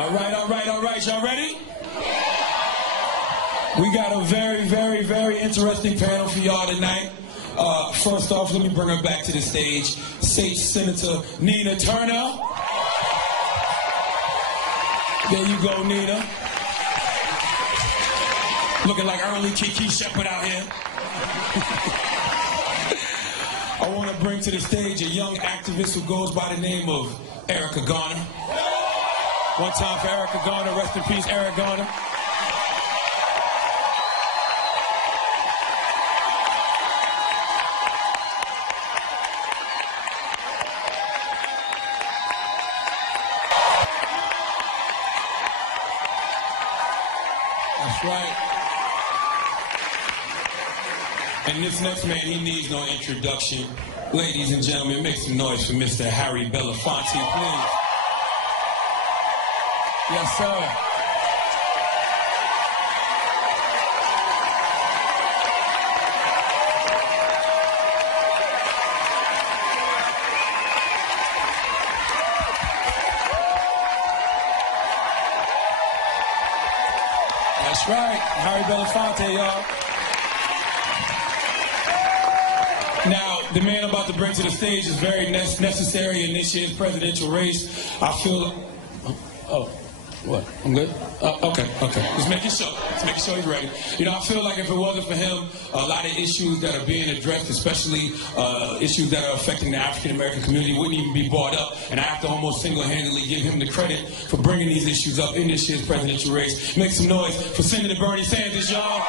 All right, y'all ready? We got a very interesting panel for y'all tonight. First off, let me bring her back to the stage. State Senator Nina Turner. There you go, Nina. Looking like early Kiki Shepard out here. I want to bring to the stage a young activist who goes by the name of Eric Garner. One time for Eric Garner. Rest in peace, Eric Garner. That's right. And this next man, he needs no introduction. Ladies and gentlemen, make some noise for Mr. Harry Belafonte, please. Yes, sir. That's right, Harry Belafonte, y'all. Now, the man I'm about to bring to the stage is very necessary in this year's presidential race. I feel... What? I'm good? Okay. Just making sure he's ready. You know, I feel like if it wasn't for him, a lot of issues that are being addressed, especially issues that are affecting the African-American community, wouldn't even be brought up. And I have to almost single-handedly give him the credit for bringing these issues up in this year's presidential race. Make some noise for Senator Bernie Sanders, y'all.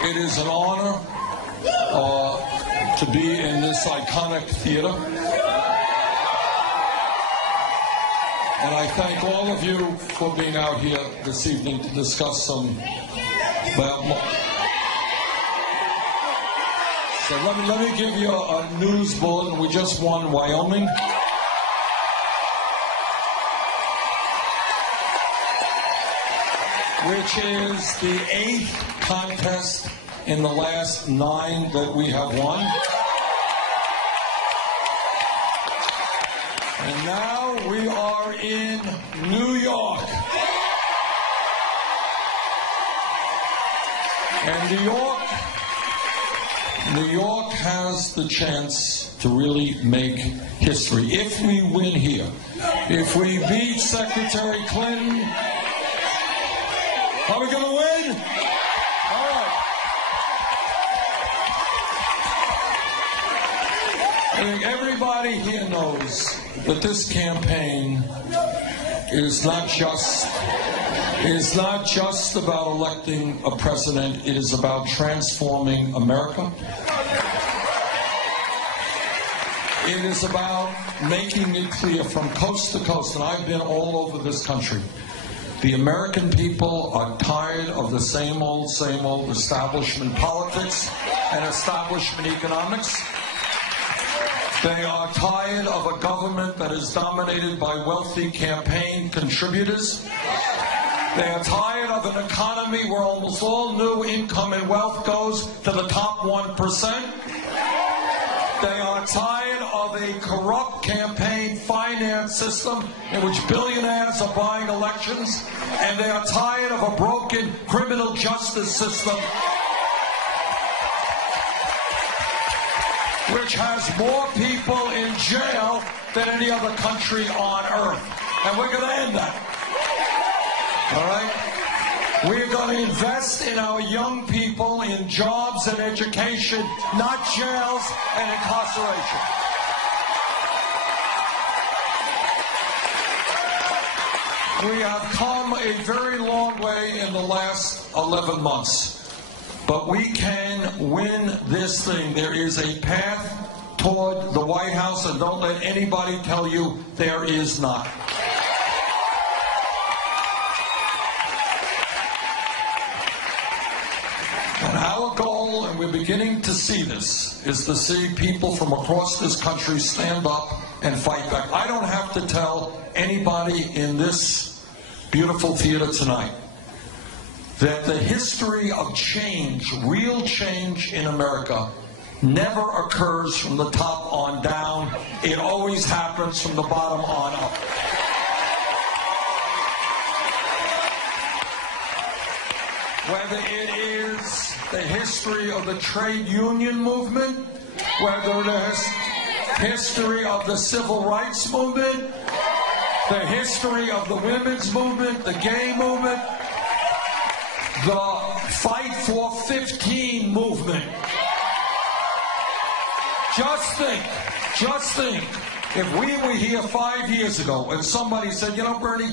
It is an honor to be in this iconic theater. And I thank all of you for being out here this evening to discuss some... So let me give you a news bulletin. We just won Wyoming. Which is the 8th contest in the last 9 that we have won. And now we are in New York. And New York has the chance to really make history. If we win here, if we beat Secretary Clinton, are we going to win? All right. I think everybody here knows that this campaign is not just about electing a president. It is about transforming America. It is about making it clear from coast to coast, and I've been all over this country. The American people are tired of the same old establishment politics and establishment economics. They are tired of a government that is dominated by wealthy campaign contributors. They are tired of an economy where almost all new income and wealth goes to the top 1%. They are tired of a corrupt campaign finance system in which billionaires are buying elections, and they are tired of a broken criminal justice system which has more people in jail than any other country on earth. And we're going to end that. All right? We're going to invest in our young people in jobs and education, not jails and incarceration. We have come a very long way in the last 11 months, but we can win this thing. There is a path toward the White House, and don't let anybody tell you there is not. And our goal, and we're beginning to see this, is to see people from across this country stand up and fight back. I don't have to tell anybody in this beautiful theater tonight that the history of change, real change in America, never occurs from the top on down. It always happens from the bottom on up. Whether it is the history of the trade union movement, whether it is history of the civil rights movement, the history of the women's movement, the gay movement, the Fight for 15 movement. Just think, if we were here 5 years ago and somebody said, you know, Bernie,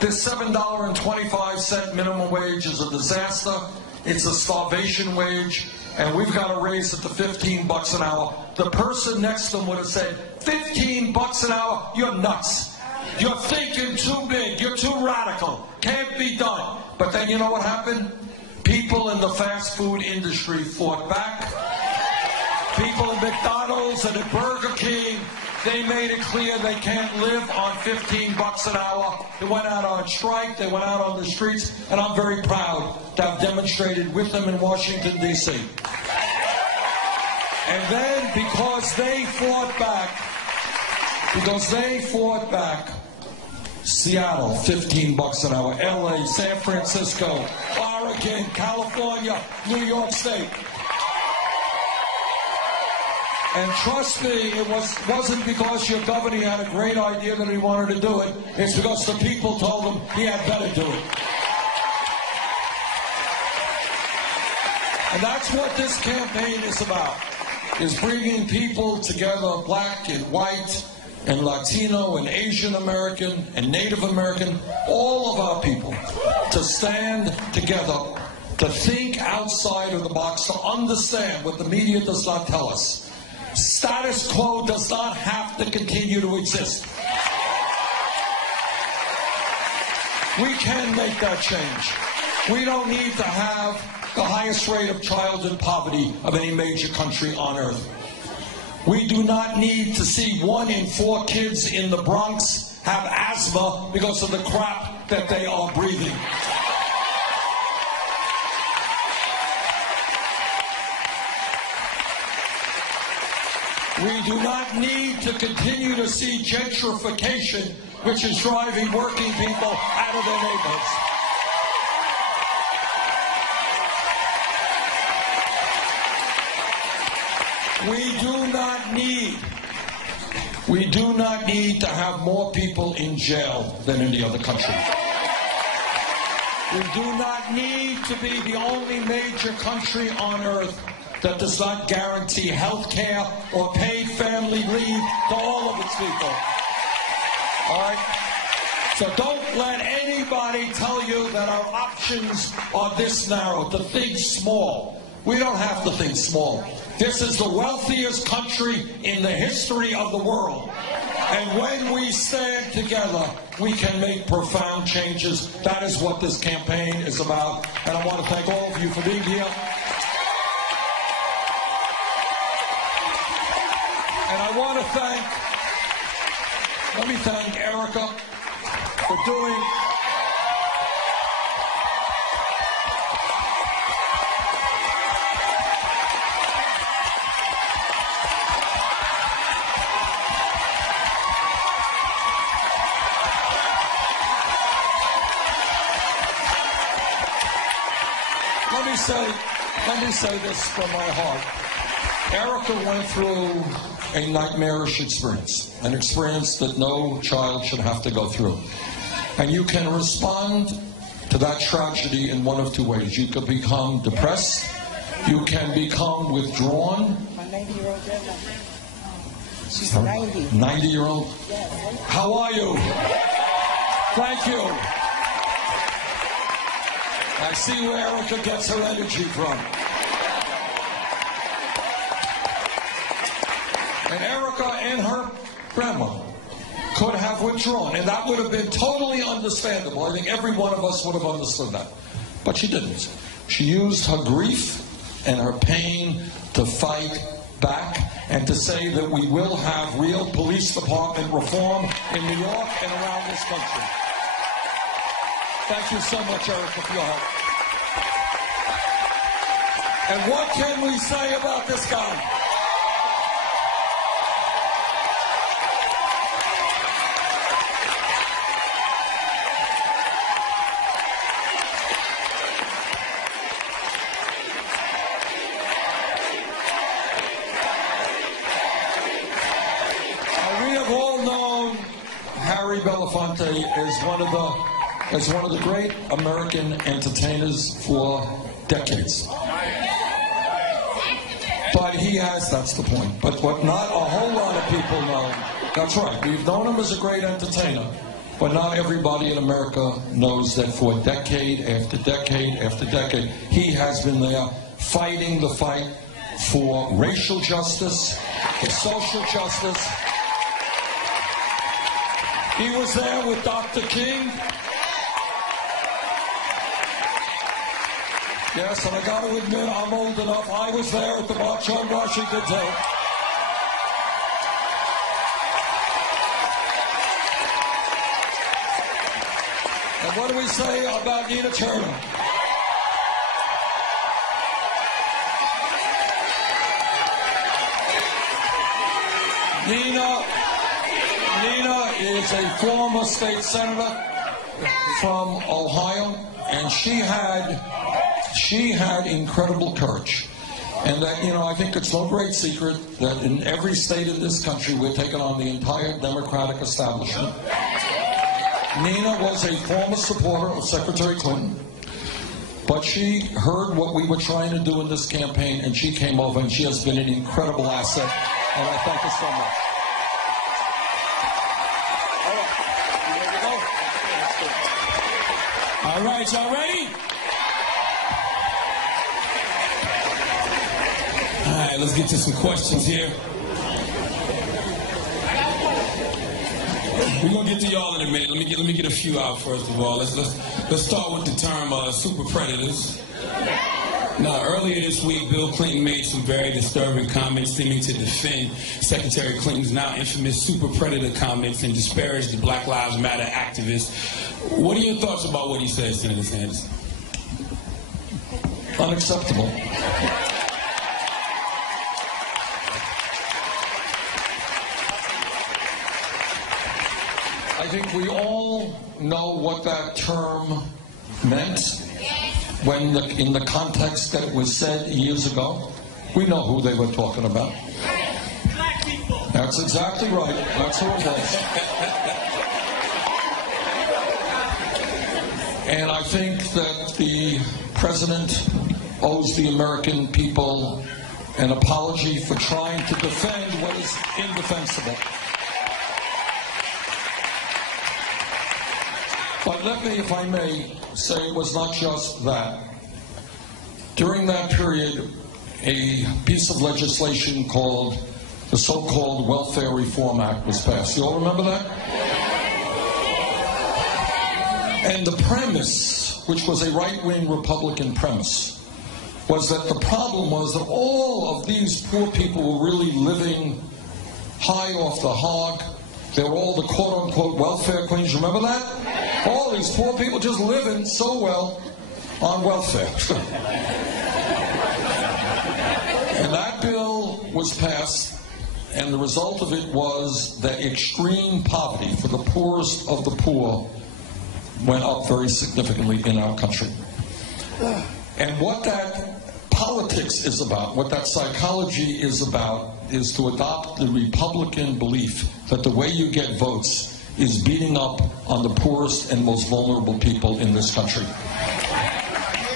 this $7.25 minimum wage is a disaster. It's a starvation wage, and we've got to raise it to $15 an hour. The person next to them would have said, $15 an hour? You're nuts. You're thinking too big. You're too radical. Can't be done. But then you know what happened? People in the fast food industry fought back. People at McDonald's and at Burger King, they made it clear they can't live on $15 an hour. They went out on strike. They went out on the streets. And I'm very proud to have demonstrated with them in Washington, D.C. And then because they fought back, Seattle, $15 an hour. L.A., San Francisco, Oregon, California, New York State. And trust me, it wasn't because your governor had a great idea that he wanted to do it. It's because the people told him he had better do it. And that's what this campaign is about, is bringing people together, black and white and Latino and Asian American and Native American, all of our people, to stand together, to think outside of the box, to understand what the media does not tell us. Status quo does not have to continue to exist. We can make that change. We don't need to have the highest rate of childhood poverty of any major country on earth. We do not need to see 1 in 4 kids in the Bronx have asthma because of the crap that they are breathing. We do not need to continue to see gentrification, which is driving working people out of their neighborhoods. We do not need to have more people in jail than any other country. We do not need to be the only major country on earth that does not guarantee health care or paid family leave to all of its people. All right? So don't let anybody tell you that our options are this narrow, to think small. We don't have to think small. This is the wealthiest country in the history of the world. And when we stand together, we can make profound changes. That is what this campaign is about. And I want to thank all of you for being here. And I want to let me thank Erica for doing let me say this from my heart. Erica went through a nightmarish experience, an experience that no child should have to go through. And you can respond to that tragedy in one of two ways. You could become depressed, you can become withdrawn. My 90-year-old grandma. She's 90. 90-year-old? Yes. How are you? Thank you. I see where Erica gets her energy from. And Erica and her grandmother could have withdrawn, and that would have been totally understandable. I think every one of us would have understood that. But she didn't. She used her grief and her pain to fight back and to say that we will have real police department reform in New York and around this country. Thank you so much, Erica, for your help. And what can we say about this guy? We have all known Harry Belafonte as one of the great American entertainers for decades. But he has, that's the point. But what not a whole lot of people know, that's right, we've known him as a great entertainer, but not everybody in America knows that for decade after decade after decade, he has been there fighting the fight for racial justice, for social justice. He was there with Dr. King. Yes, and I got to admit, I'm old enough. I was there at the March on Washington too. And what do we say about Nina Turner? Nina is a former state senator from Ohio, and she had incredible courage. And that, I think it's no great secret that in every state in this country we're taking on the entire Democratic establishment. Nina was a former supporter of Secretary Clinton, but she heard what we were trying to do in this campaign, and she came over, and she has been an incredible asset, and I thank her so much. All right, y'all ready? All right, let's get to some questions here. We're gonna get to y'all in a minute. Let me get a few out first of all. Let's start with the term super predators. Now, earlier this week, Bill Clinton made some very disturbing comments seeming to defend Secretary Clinton's now infamous super predator comments and disparage the Black Lives Matter activists. What are your thoughts about what he said, Senator Sanders? Unacceptable. I think we all know what that term meant when in the context that it was said years ago. We know who they were talking about. Black people. That's exactly right. That's who it was. And I think that the president owes the American people an apology for trying to defend what is indefensible. But let me, if I may, say it was not just that. During that period, a piece of legislation called the so-called Welfare Reform Act was passed. You all remember that? And the premise, which was a right-wing Republican premise, was that the problem was that all of these poor people were really living high off the hog. They were all the quote-unquote welfare queens. Remember that? All these poor people just living so well on welfare. And that bill was passed, and the result of it was that extreme poverty for the poorest of the poor went up very significantly in our country. And what that politics is about, what that psychology is about, is to adopt the Republican belief that the way you get votes is beating up on the poorest and most vulnerable people in this country.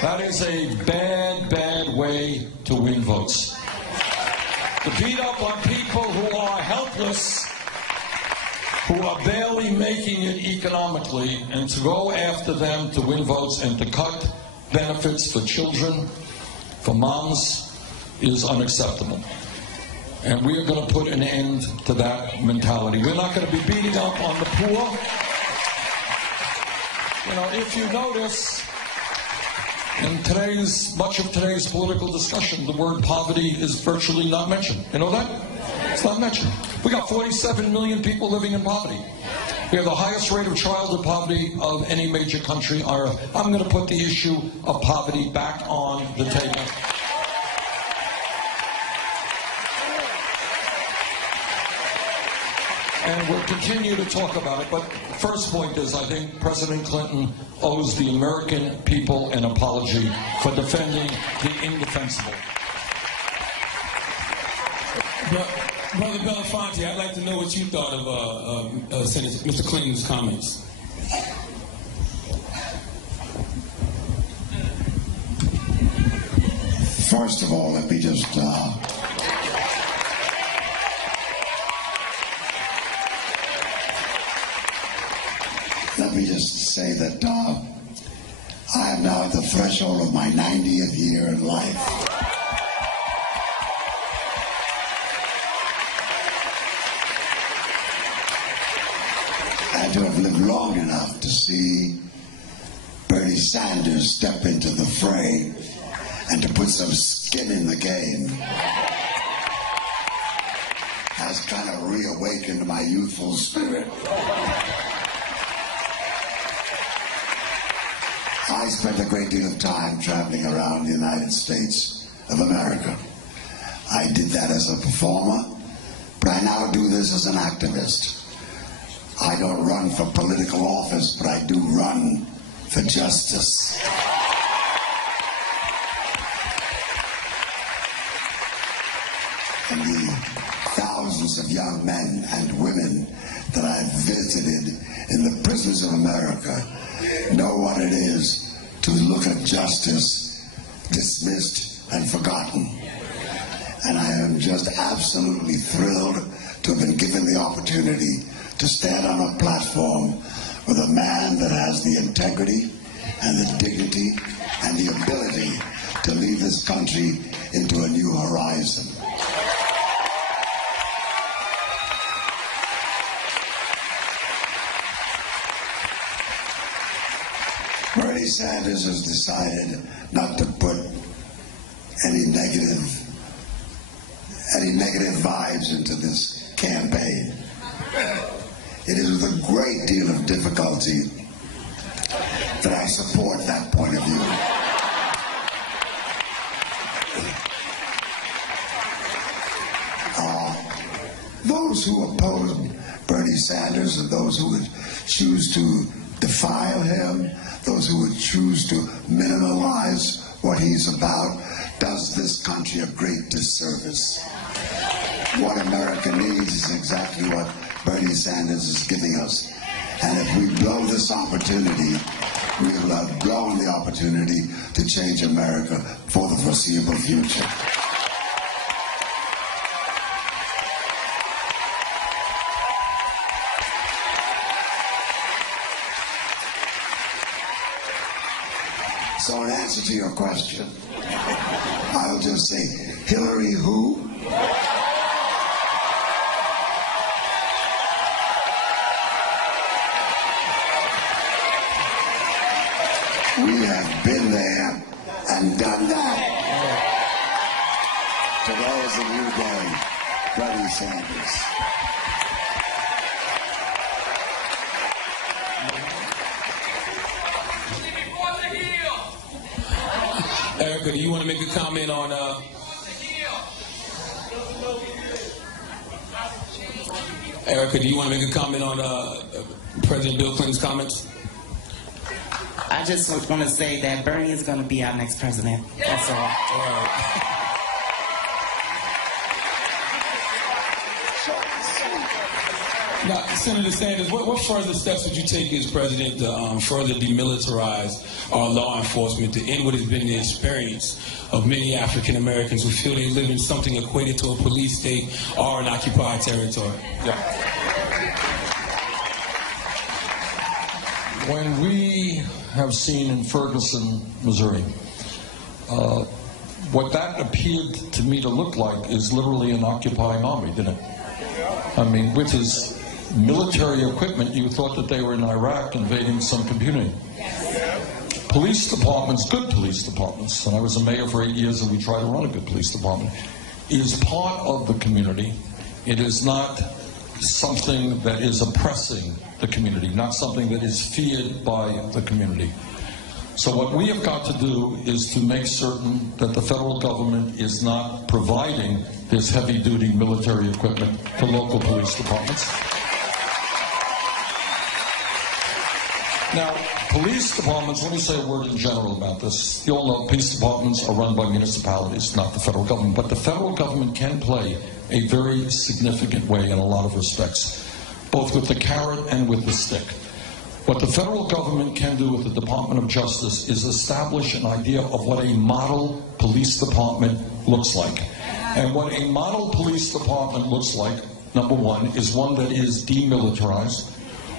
That is a bad, bad way to win votes. To beat up on people who are helpless, who are barely making it economically, and to go after them to win votes and to cut benefits for children, for moms, is unacceptable. And we are going to put an end to that mentality. We're not going to be beating up on the poor. You know, if you notice, in much of today's political discussion, the word poverty is virtually not mentioned. You know that? It's not mentioned. We got 47 million people living in poverty. We have the highest rate of childhood poverty of any major country on earth. I'm going to put the issue of poverty back on the table. And we'll continue to talk about it. But first point is, I think President Clinton owes the American people an apology for defending the indefensible. Brother Belafonte, I'd like to know what you thought of Senator Mr. Clinton's comments. First of all, let me just say that I am now at the threshold of my 90th year in life. And to have lived long enough to see Bernie Sanders step into the fray and to put some skin in the game has kind of reawakened my youthful spirit. I spent a great deal of time traveling around the United States of America. I did that as a performer, but I now do this as an activist. I don't run for political office, but I do run for justice. And the thousands of young men and women that I've visited in the prisons of America know what it is to look at justice dismissed and forgotten. And I am just absolutely thrilled to have been given the opportunity to stand on a platform with a man that has the integrity and the dignity and the ability to lead this country into a new horizon. Bernie Sanders has decided not to put any negative vibes into this campaign. It is with a great deal of difficulty that I support that point of view. Those who oppose Bernie Sanders and those who would choose to defile him, those who would choose to minimalize what he's about, does this country a great disservice. What America needs is exactly what Bernie Sanders is giving us. And if we blow this opportunity, we will have blown the opportunity to change America for the foreseeable future. So in answer to your question, I'll just say, Hillary who? We have been there and done that. Today is a new day. Bernie Sanders. Erica, do you want to make a comment on Erica, do you want to make a comment on President Bill Clinton's comments? I just want to say that Bernie is going to be our next president. That's all. Now, Senator Sanders, what further steps would you take as president to further demilitarize our law enforcement to end what has been the experience of many African Americans who feel they live in something equated to a police state or an occupied territory? Yeah. When we have seen in Ferguson, Missouri, what that appeared to me to look like is literally an occupying army, didn't it? I mean, with his military equipment, you thought that they were in Iraq invading some community. Police departments, good police departments, and I was a mayor for 8 years and we tried to run a good police department, is part of the community. It is not something that is oppressing the community, not something that is feared by the community. So what we have got to do is to make certain that the federal government is not providing this heavy-duty military equipment to local police departments. Now, police departments, let me say a word in general about this. You all know police departments are run by municipalities, not the federal government. But the federal government can play a very significant way in a lot of respects, both with the carrot and with the stick. What the federal government can do with the Department of Justice is establish an idea of what a model police department looks like. And what a model police department looks like, number one, is one that is demilitarized,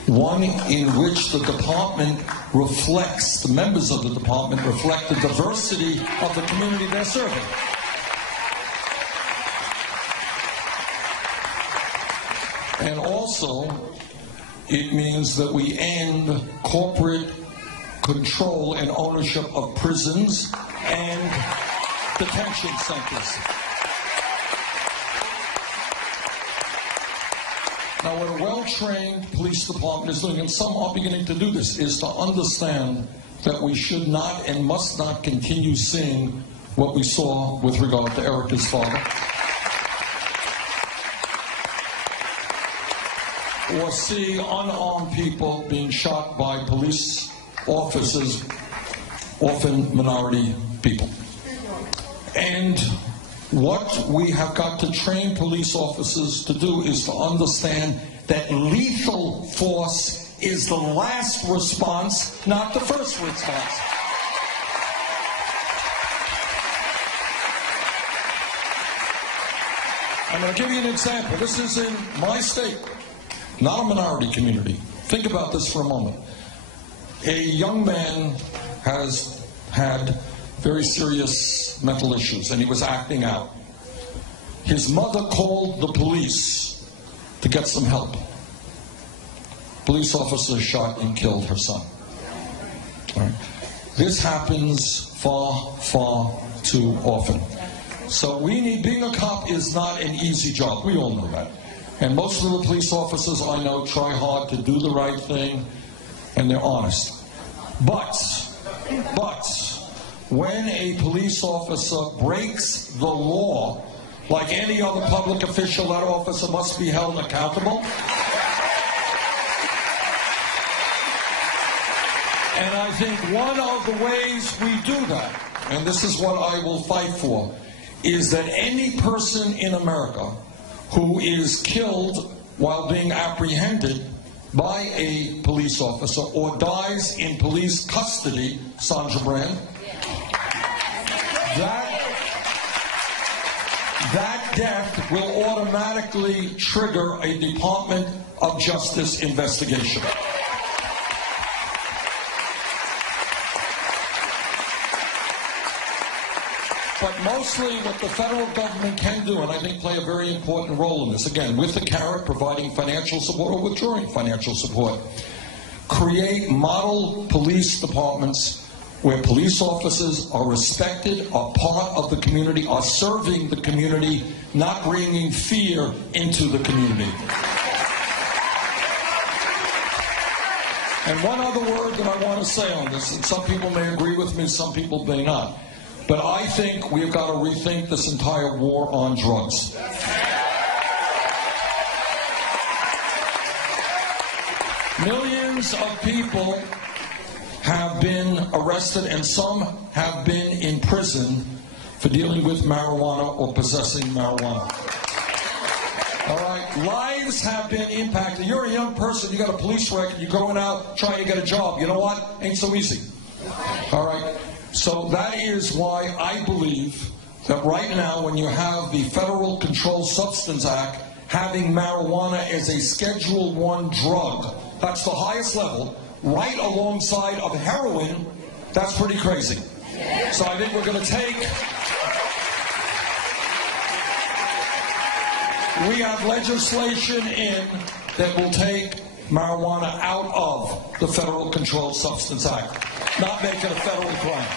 one in which the department reflects, the members of the department reflect the diversity of the community they're serving. And also, it means that we end corporate control and ownership of prisons and detention centers. Now, what a well-trained police department is doing, and some are beginning to do this, is to understand that we should not and must not continue seeing what we saw with regard to Erica's father, or see unarmed people being shot by police officers, often minority people. And what we have got to train police officers to do is to understand that lethal force is the last response, not the first response. I'm going to give you an example. This is in my state, not a minority community. Think about this for a moment. A young man has had very serious mental issues, and he was acting out. His mother called the police to get some help. Police officer shot and killed her son. All right. This happens far, far too often. So we need, being a cop is not an easy job. We all know that. And most of the police officers I know try hard to do the right thing, and they're honest. But, when a police officer breaks the law, like any other public official, that officer must be held accountable. And I think one of the ways we do that, and this is what I will fight for, is that any person in America who is killed while being apprehended by a police officer or dies in police custody, Sandra Brand, that death will automatically trigger a Department of Justice investigation. But mostly what the federal government can do, and I think play a very important role in this, again, with the carrot, providing financial support or withdrawing financial support, create model police departments where police officers are respected, are part of the community, are serving the community, not bringing fear into the community. And one other word that I want to say on this, and some people may agree with me, some people may not, but I think we've got to rethink this entire war on drugs. Millions of people have been arrested and some have been in prison for dealing with marijuana or possessing marijuana. All right, lives have been impacted. You're a young person, you got a police record, you're going out trying to get a job. You know what? Ain't so easy. All right, so that is why I believe that right now when you have the Federal Controlled Substance Act having marijuana as a Schedule I drug, that's the highest level, right alongside of heroin, that's pretty crazy. So I think we're going to take... We have legislation in that will take marijuana out of the Federal Controlled Substance Act, not make it a federal crime.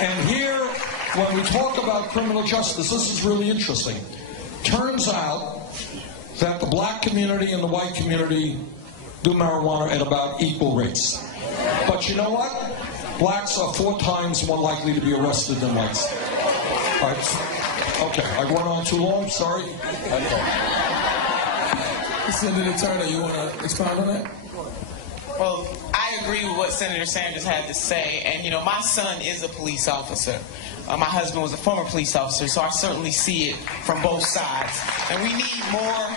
And here, when we talk about criminal justice, this is really interesting. Turns out that the black community and the white community do marijuana at about equal rates. But you know what? Blacks are 4 times more likely to be arrested than whites. All right. Okay, I went on too long, sorry. Senator Turner, you want to expound on that? Well, I agree with what Senator Sanders had to say, and you know, my son is a police officer. My husband was a former police officer, so I certainly see it from both sides. And we need more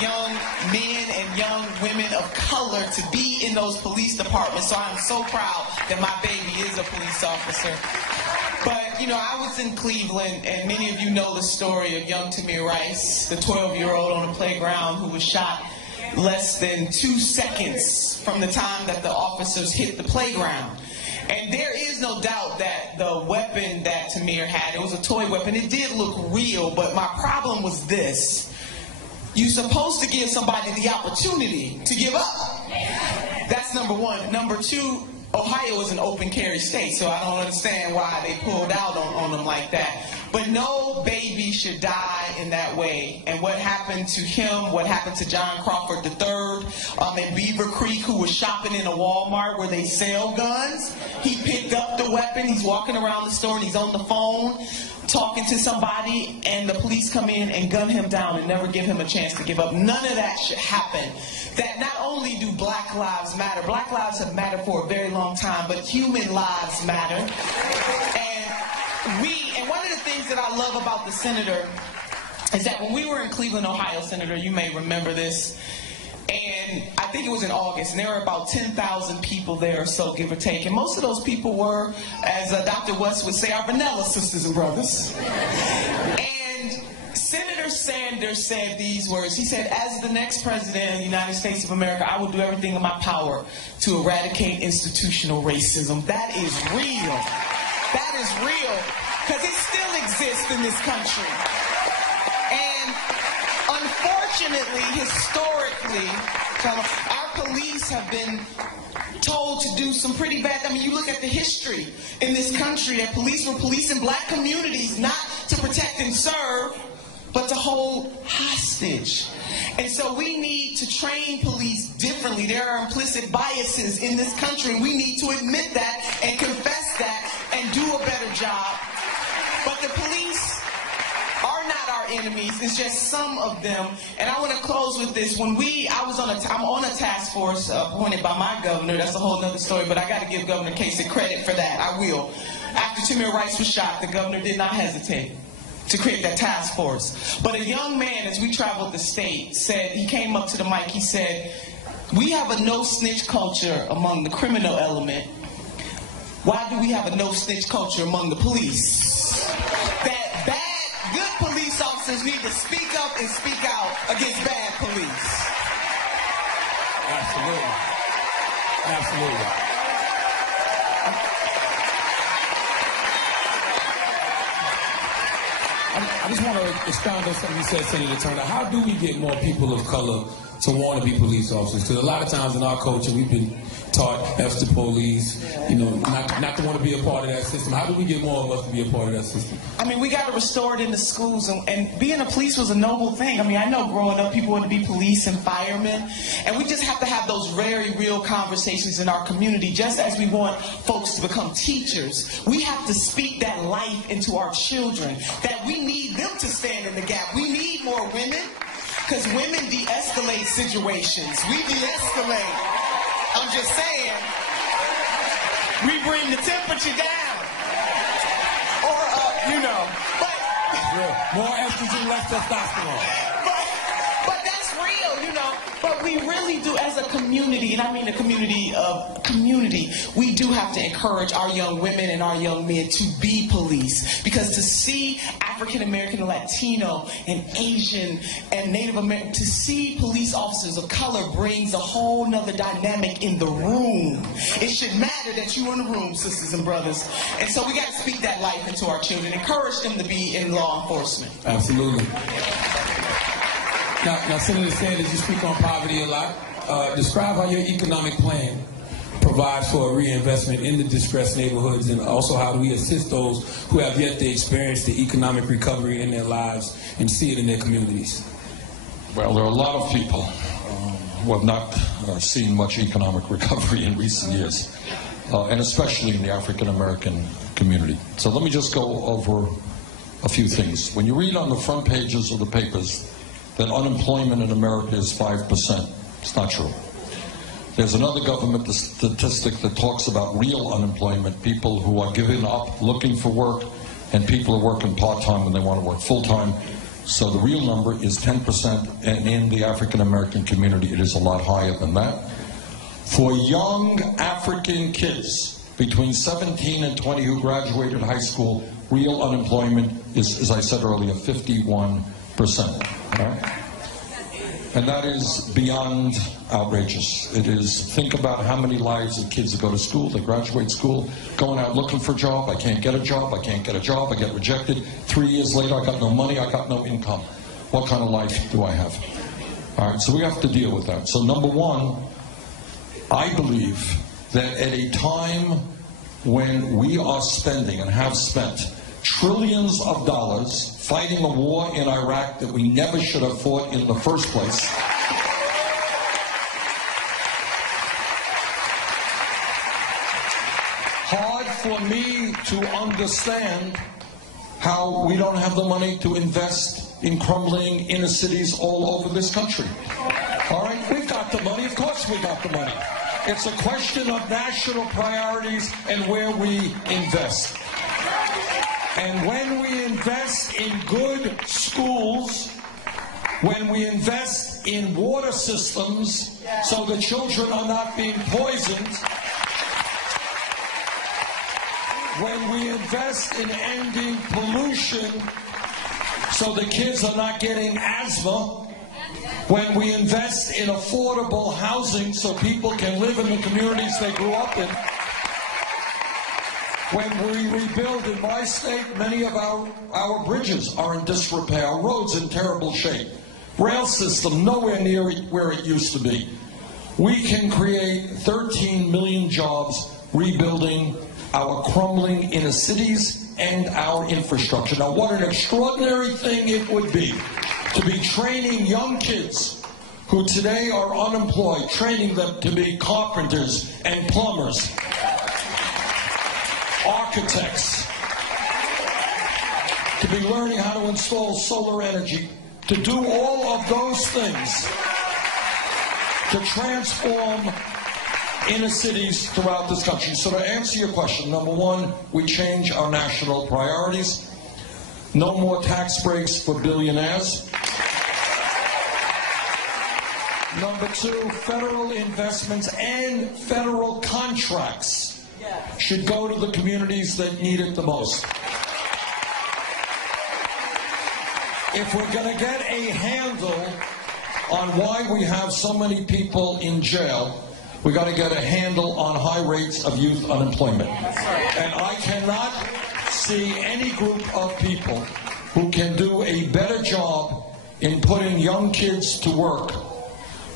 young men and young women of color to be in those police departments, so I'm so proud that my baby is a police officer. But, you know, I was in Cleveland, and many of you know the story of young Tamir Rice, the 12-year-old on the playground who was shot less than 2 seconds from the time that the officers hit the playground. And there is no doubt that the weapon that Tamir had, it was a toy weapon, it did look real, but my problem was this. You're supposed to give somebody the opportunity to give up. That's number one. Number two, Ohio is an open carry state, so I don't understand why they pulled out on them like that. But no baby should die in that way. And what happened to him, what happened to John Crawford III in Beaver Creek, who was shopping in a Walmart where they sell guns, he picked up the weapon, he's walking around the store and he's on the phone talking to somebody, and the police come in and gun him down and never give him a chance to give up. None of that should happen. That not only do black lives matter, black lives have mattered for a very long time, but human lives matter. And one of the things that I love about the senator is that when we were in Cleveland, Ohio, Senator, you may remember this, and I think it was in August, and there were about 10,000 people there or so, give or take. And most of those people were, as Dr. West would say, our vanilla sisters and brothers. And Senator Sanders said these words. He said, as the next president of the United States of America, I will do everything in my power to eradicate institutional racism. That is real. That is real, because it still exists in this country. And unfortunately, historically, our police have been told to do some pretty bad, I mean, you look at the history in this country that police were policing black communities not to protect and serve, but to hold hostage. And so we need to train police differently. There are implicit biases in this country, and we need to admit that and confess that and do a better job. But the police are not our enemies. It's just some of them. And I want to close with this. When I'm on a task force appointed by my governor. That's a whole other story, but I got to give Governor Kasich credit for that. I will. After Tamir Rice was shot, the governor did not hesitate to create that task force. But a young man, as we traveled the state, said, he came up to the mic, he said, we have a no-snitch culture among the criminal element. Why do we have a no-snitch culture among the police? That bad, good police officers need to speak up and speak out against bad police. Absolutely. Absolutely. I just want to expound on something you said, Senator Turner. How do we get more people of color to want to be police officers? Because a lot of times in our culture, we've been taught F the police, you know, not to want to be a part of that system. How do we get more of us to be a part of that system? I mean, we got to restore it in the schools, and being a police was a noble thing. I mean, I know growing up, people wanted to be police and firemen, and we just have to have those very real conversations in our community, just as we want folks to become teachers. We have to speak that life into our children, that we need them to stand in the gap. We need more women, because women de-escalate situations. We de-escalate. I'm just saying, we bring the temperature down. Or up, you know. But more estrogen, less testosterone. But that's real, you know. But we really do, as a community, and I mean the community of community, we do have to encourage our young women and our young men to be police. Because to see African American and Latino and Asian and Native American, to see police officers of color brings a whole nother dynamic in the room. It should matter that you're in the room, sisters and brothers. And so we got to speak that life into our children, encourage them to be in law enforcement. Absolutely. Now, Senator Sanders, you speak on poverty a lot. Describe how your economic plan provides for a reinvestment in the distressed neighborhoods, and also how do we assist those who have yet to experience the economic recovery in their lives and see it in their communities? Well, there are a lot of people who have not seen much economic recovery in recent years, and especially in the African American community. So let me just go over a few things. When you read on the front pages of the papers that unemployment in America is 5%, it's not true. There's another government statistic that talks about real unemployment, people who are giving up looking for work, and people are working part-time when they want to work full-time. So the real number is 10%, and in the African American community it is a lot higher than that. For young African kids between 17 and 20 who graduated high school, real unemployment is, as I said earlier, 51%. Right? And that is beyond outrageous. It is, think about how many lives of kids that go to school, they graduate school, going out looking for a job, I can't get a job, I can't get a job, I get rejected. 3 years later, I got no money, I got no income. What kind of life do I have? All right, so we have to deal with that. So number one, I believe that at a time when we are spending and have spent trillions of dollars fighting a war in Iraq that we never should have fought in the first place. Hard for me to understand how we don't have the money to invest in crumbling inner cities all over this country. All right, we've got the money. Of course we got the money. It's a question of national priorities and where we invest. And when we invest in good schools, when we invest in water systems so the children are not being poisoned, when we invest in ending pollution so the kids are not getting asthma, when we invest in affordable housing so people can live in the communities they grew up in, when we rebuild in my state, many of our bridges are in disrepair, our roads in terrible shape, rail system nowhere near where it used to be. We can create 13 million jobs rebuilding our crumbling inner cities and our infrastructure. Now, what an extraordinary thing it would be to be training young kids who today are unemployed, training them to be carpenters and plumbers, architects, to be learning how to install solar energy, to do all of those things to transform inner cities throughout this country. So to answer your question, number one, we change our national priorities. No more tax breaks for billionaires. Number two, federal investments and federal contracts should go to the communities that need it the most. If we're going to get a handle on why we have so many people in jail, we got to get a handle on high rates of youth unemployment. And I cannot see any group of people who can do a better job in putting young kids to work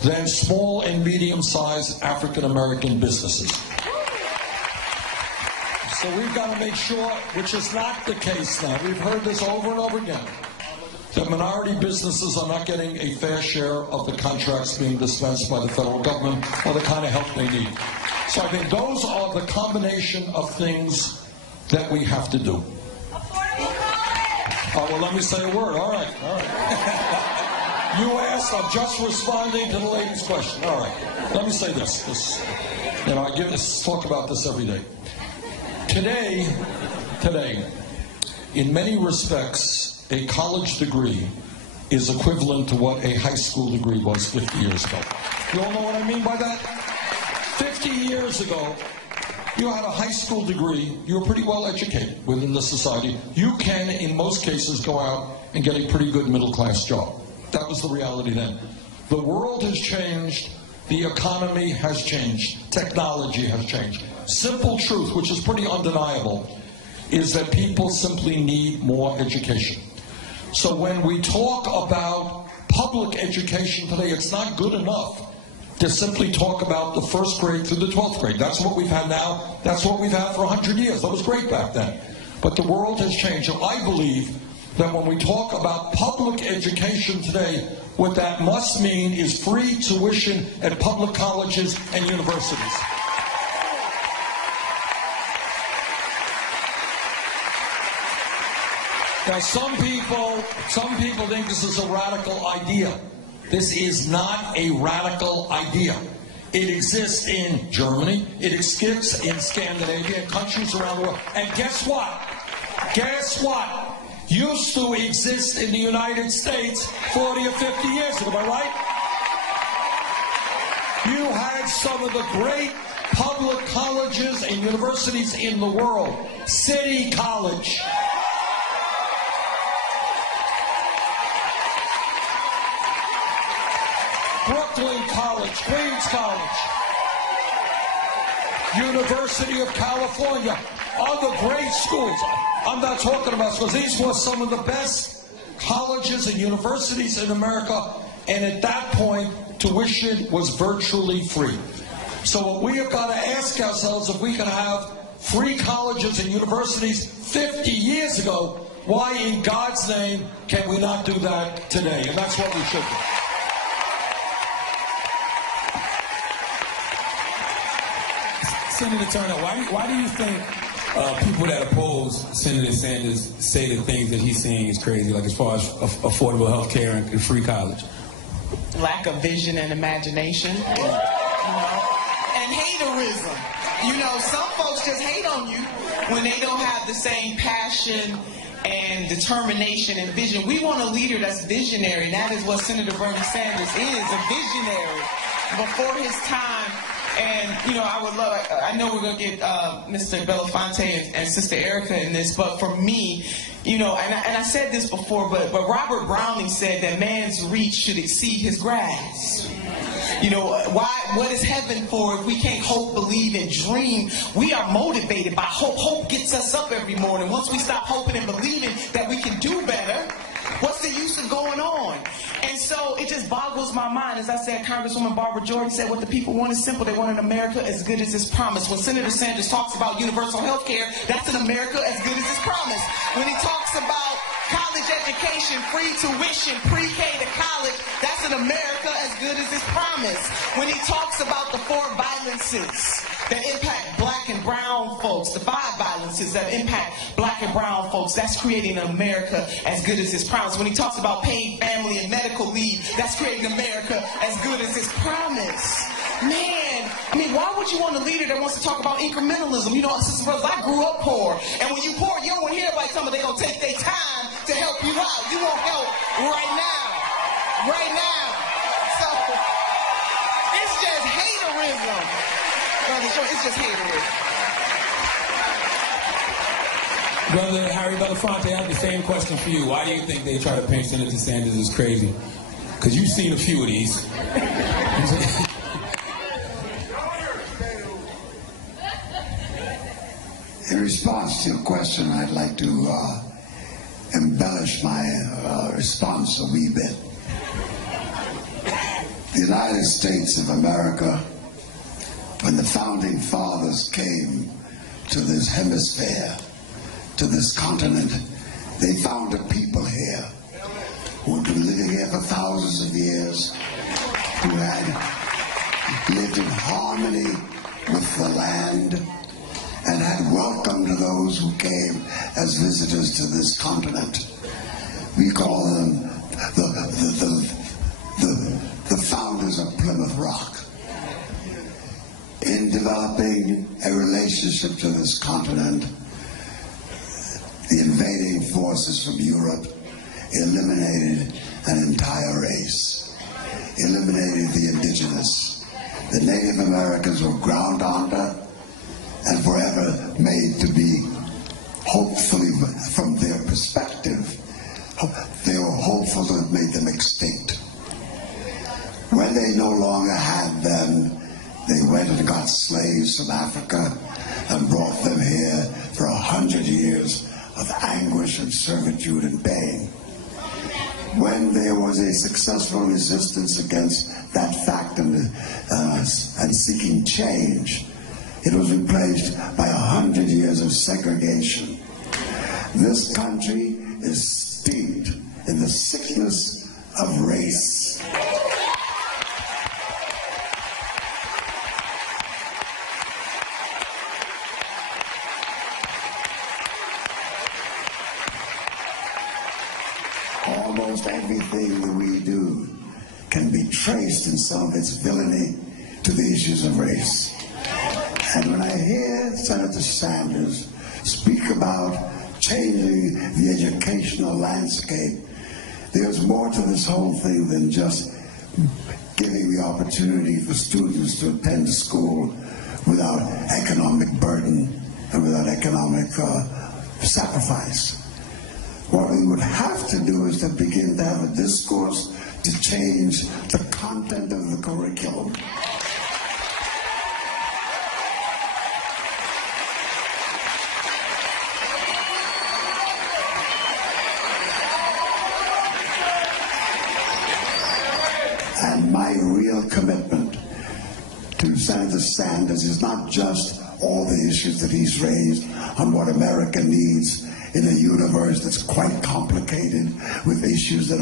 than small and medium-sized African-American businesses. So we've got to make sure, which is not the case now, we've heard this over and over again, that minority businesses are not getting a fair share of the contracts being dispensed by the federal government or the kind of help they need. So I think those are the combination of things that we have to do. Oh, well, let me say a word. All right. You asked, I'm just responding to the lady's question. All right, let me say this. I talk about this every day. Today, in many respects, a college degree is equivalent to what a high school degree was 50 years ago. You all know what I mean by that? 50 years ago, you had a high school degree, you were pretty well educated within the society. You can, in most cases, go out and get a pretty good middle-class job. That was the reality then. The world has changed, the economy has changed, technology has changed. Simple truth, which is pretty undeniable, is that people simply need more education. So when we talk about public education today, it's not good enough to simply talk about the first grade through the 12th grade. That's what we've had now. That's what we've had for 100 years. That was great back then. But the world has changed. And I believe that when we talk about public education today, what that must mean is free tuition at public colleges and universities. Now, some people think this is a radical idea. This is not a radical idea. It exists in Germany. It exists in Scandinavia and countries around the world. And guess what? Guess what? Used to exist in the United States 40 or 50 years ago. Am I right? You had some of the great public colleges and universities in the world. City College. Brooklyn College, Queens College, University of California, other great schools. I'm not talking about schools. These were some of the best colleges and universities in America, and at that point, tuition was virtually free. So what we have got to ask ourselves, if we can have free colleges and universities 50 years ago, why in God's name can we not do that today? And that's what we should do. Senator Turner, why do you think people that oppose Senator Sanders say the things that he's saying is crazy, like as far as affordable health care and free college? Lack of vision and imagination, and haterism. Some folks just hate on you when they don't have the same passion and determination and vision. We want a leader that's visionary, and that is what Senator Bernie Sanders is, a visionary before his time. And, I know we're going to get Mr. Belafonte and Sister Erica in this, but for me, and I said this before, but Robert Browning said that man's reach should exceed his grasp. What is heaven for if we can't hope, believe, and dream? We are motivated by hope. Hope gets us up every morning. Once we stop hoping and believing that we can do better, what's the use of going on? And so it just boggles my mind. As I said, Congresswoman Barbara Jordan said what the people want is simple. They want an America as good as its promise. When Senator Sanders talks about universal health care, that's an America as good as its promise. When he talks about college education, free tuition, pre-K to college, that's an America as good as its promise. When he talks about the 4 violences that impact black and brown folks, the 5 violences that impact black and brown folks, that's creating an America as good as its promise. When he talks about paid family and medical leave, that's creating America as good as its promise. Man, why would you want a leader that wants to talk about incrementalism? Sisters and brothers, I grew up poor, and when you poor, you don't want to hear like somebody they're going to take their time to help you out. You want help right now. Right now. So, it's just haterism. It's just haterism. Brother Harry Belafonte, I have the same question for you. Why do you think they try to paint Senator Sanders as crazy? Because you've seen a few of these. In response to your question, I'd like to embellish my response a wee bit. The United States of America, when the founding fathers came to this hemisphere, to this continent, they found a people here who had been living here for thousands of years, who had lived in harmony with the land, and had welcomed those who came as visitors to this continent. We call them Plymouth Rock. In developing a relationship to this continent, the invading forces from Europe eliminated an entire race, eliminated the indigenous. The Native Americans were ground under and forever made to be, hopefully from their perspective, they were hopeful to have made them extinct. When they no longer had them, they went and got slaves from Africa and brought them here for 100 years of anguish and servitude and pain. When there was a successful resistance against that fact and seeking change, it was replaced by 100 years of segregation. This country is steeped in the sickness of race. Almost everything that we do can be traced in some of its villainy to the issues of race. And when I hear Senator Sanders speak about changing the educational landscape, there's more to this whole thing than just giving the opportunity for students to attend school without economic burden and without economic sacrifice. What we would have to do is to begin to have a discourse to change the content of the curriculum. And my real commitment to Senator Sanders is not just all the issues that he's raised on what America needs in a universe that's quite complicated with issues that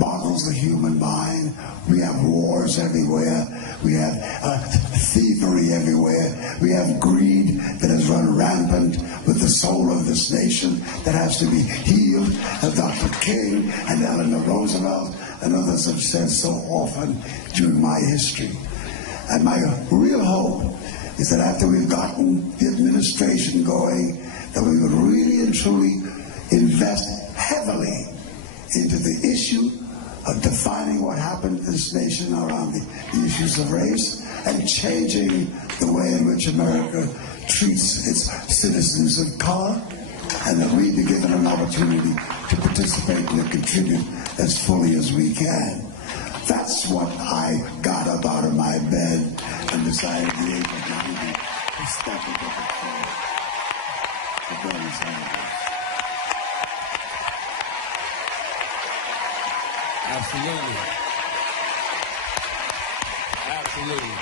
boggles the human mind. We have wars everywhere. We have thievery everywhere. We have greed that has run rampant with the soul of this nation that has to be healed, as Dr. King and Eleanor Roosevelt and others have said so often during my history. And my real hope is that after we've gotten the administration going, that we would really and truly invest heavily into the issue of defining what happened to this nation around the issues of race and changing the way in which America treats its citizens of color, and that we be given an opportunity to participate and contribute as fully as we can. That's what I got up out of my bed and decided to be able to step into the floor. Absolutely. Absolutely.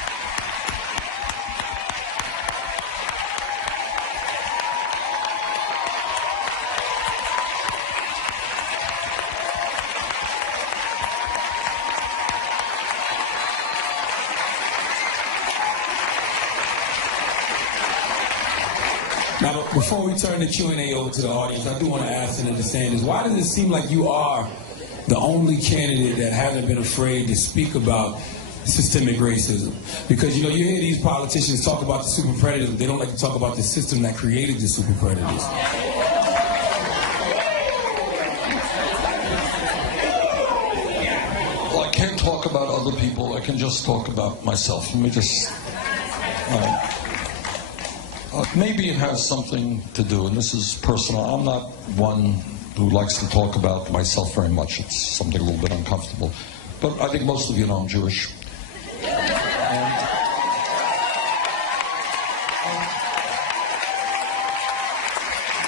Now, before we turn the Q&A over to the audience, I do want to ask Senator Sanders, why does it seem like you are the only candidate that hasn't been afraid to speak about systemic racism? Because, you hear these politicians talk about the super predators, they don't like to talk about the system that created the super predators. Well, I can't talk about other people, I can just talk about myself. Let me just... maybe it has something to do, and this is personal. I'm not one who likes to talk about myself very much. It's something a little bit uncomfortable. But I think most of you know I'm Jewish.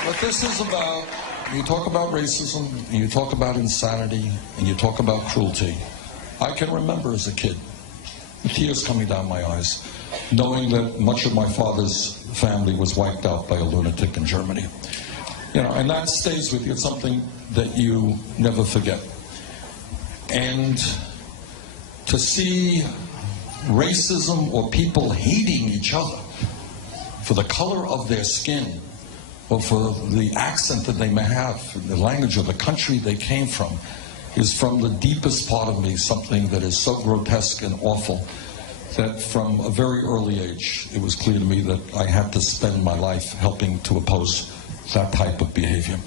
What this is about, you talk about racism, and you talk about insanity, and you talk about cruelty. I can remember as a kid, tears coming down my eyes, knowing that much of my father's family was wiped out by a lunatic in Germany. And that stays with you. It's something that you never forget. And to see racism or people hating each other for the color of their skin or for the accent that they may have, the language or the country they came from, is from the deepest part of me, something that is so grotesque and awful that from a very early age, it was clear to me that I had to spend my life helping to oppose that type of behavior. And,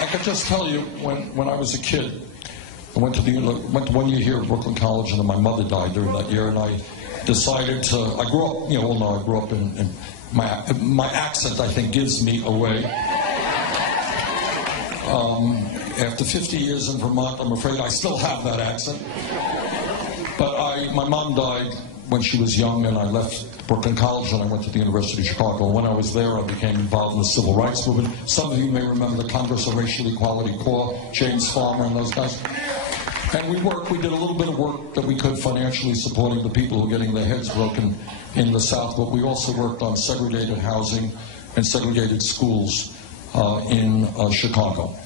I could just tell you, when I was a kid, I went to 1 year here at Brooklyn College, and then my mother died during that year, and I decided to, I grew up, you know, I grew up in my accent, I think, gives me away. After 50 years in Vermont, I'm afraid I still have that accent. But my mom died when she was young, and I left Brooklyn College and I went to the University of Chicago. When I was there, I became involved in the civil rights movement. Some of you may remember the Congress of Racial Equality Corps, James Farmer and those guys. And we did a little bit of work that we could financially supporting the people who were getting their heads broken in the South, but we also worked on segregated housing and segregated schools in Chicago.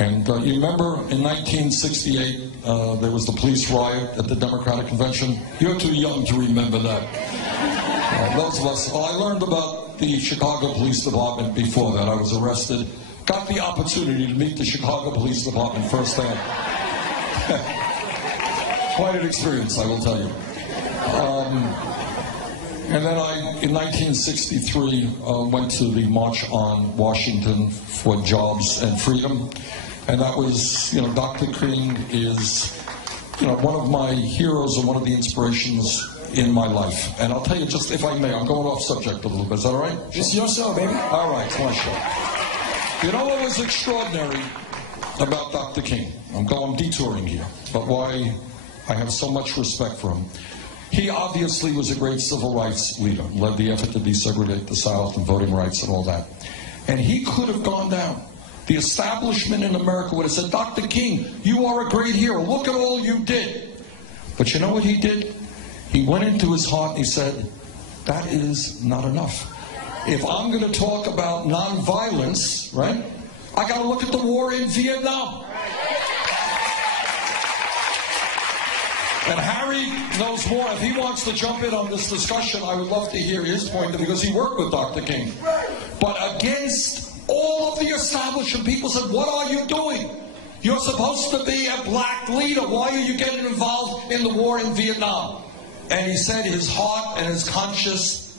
And you remember in 1968, there was the police riot at the Democratic Convention? You're too young to remember that. Those of us, well, I learned about the Chicago Police Department before that. I was arrested, got the opportunity to meet the Chicago Police Department firsthand. Quite an experience, I will tell you. And then in 1963, went to the March on Washington for Jobs and Freedom. And that was, you know, Dr. King is, you know, one of my heroes and one of the inspirations in my life. And I'll tell you, just if I may, I'm going off subject a little bit. Is that all right? It's your show, baby. All right, it's my show. You know what was extraordinary about Dr. King? I'm detouring here, but why I have so much respect for him. He obviously was a great civil rights leader, led the effort to desegregate the South and voting rights and all that. And he could have gone down. The establishment in America would have said, Dr. King, you are a great hero. Look at all you did. But you know what he did? He went into his heart and he said, that is not enough. If I'm going to talk about nonviolence, right, I got to look at the war in Vietnam. And Harry knows more. If he wants to jump in on this discussion, I would love to hear his point, because he worked with Dr. King. But against all of the establishment, people said, what are you doing? You're supposed to be a black leader. Why are you getting involved in the war in Vietnam? And he said his heart and his conscience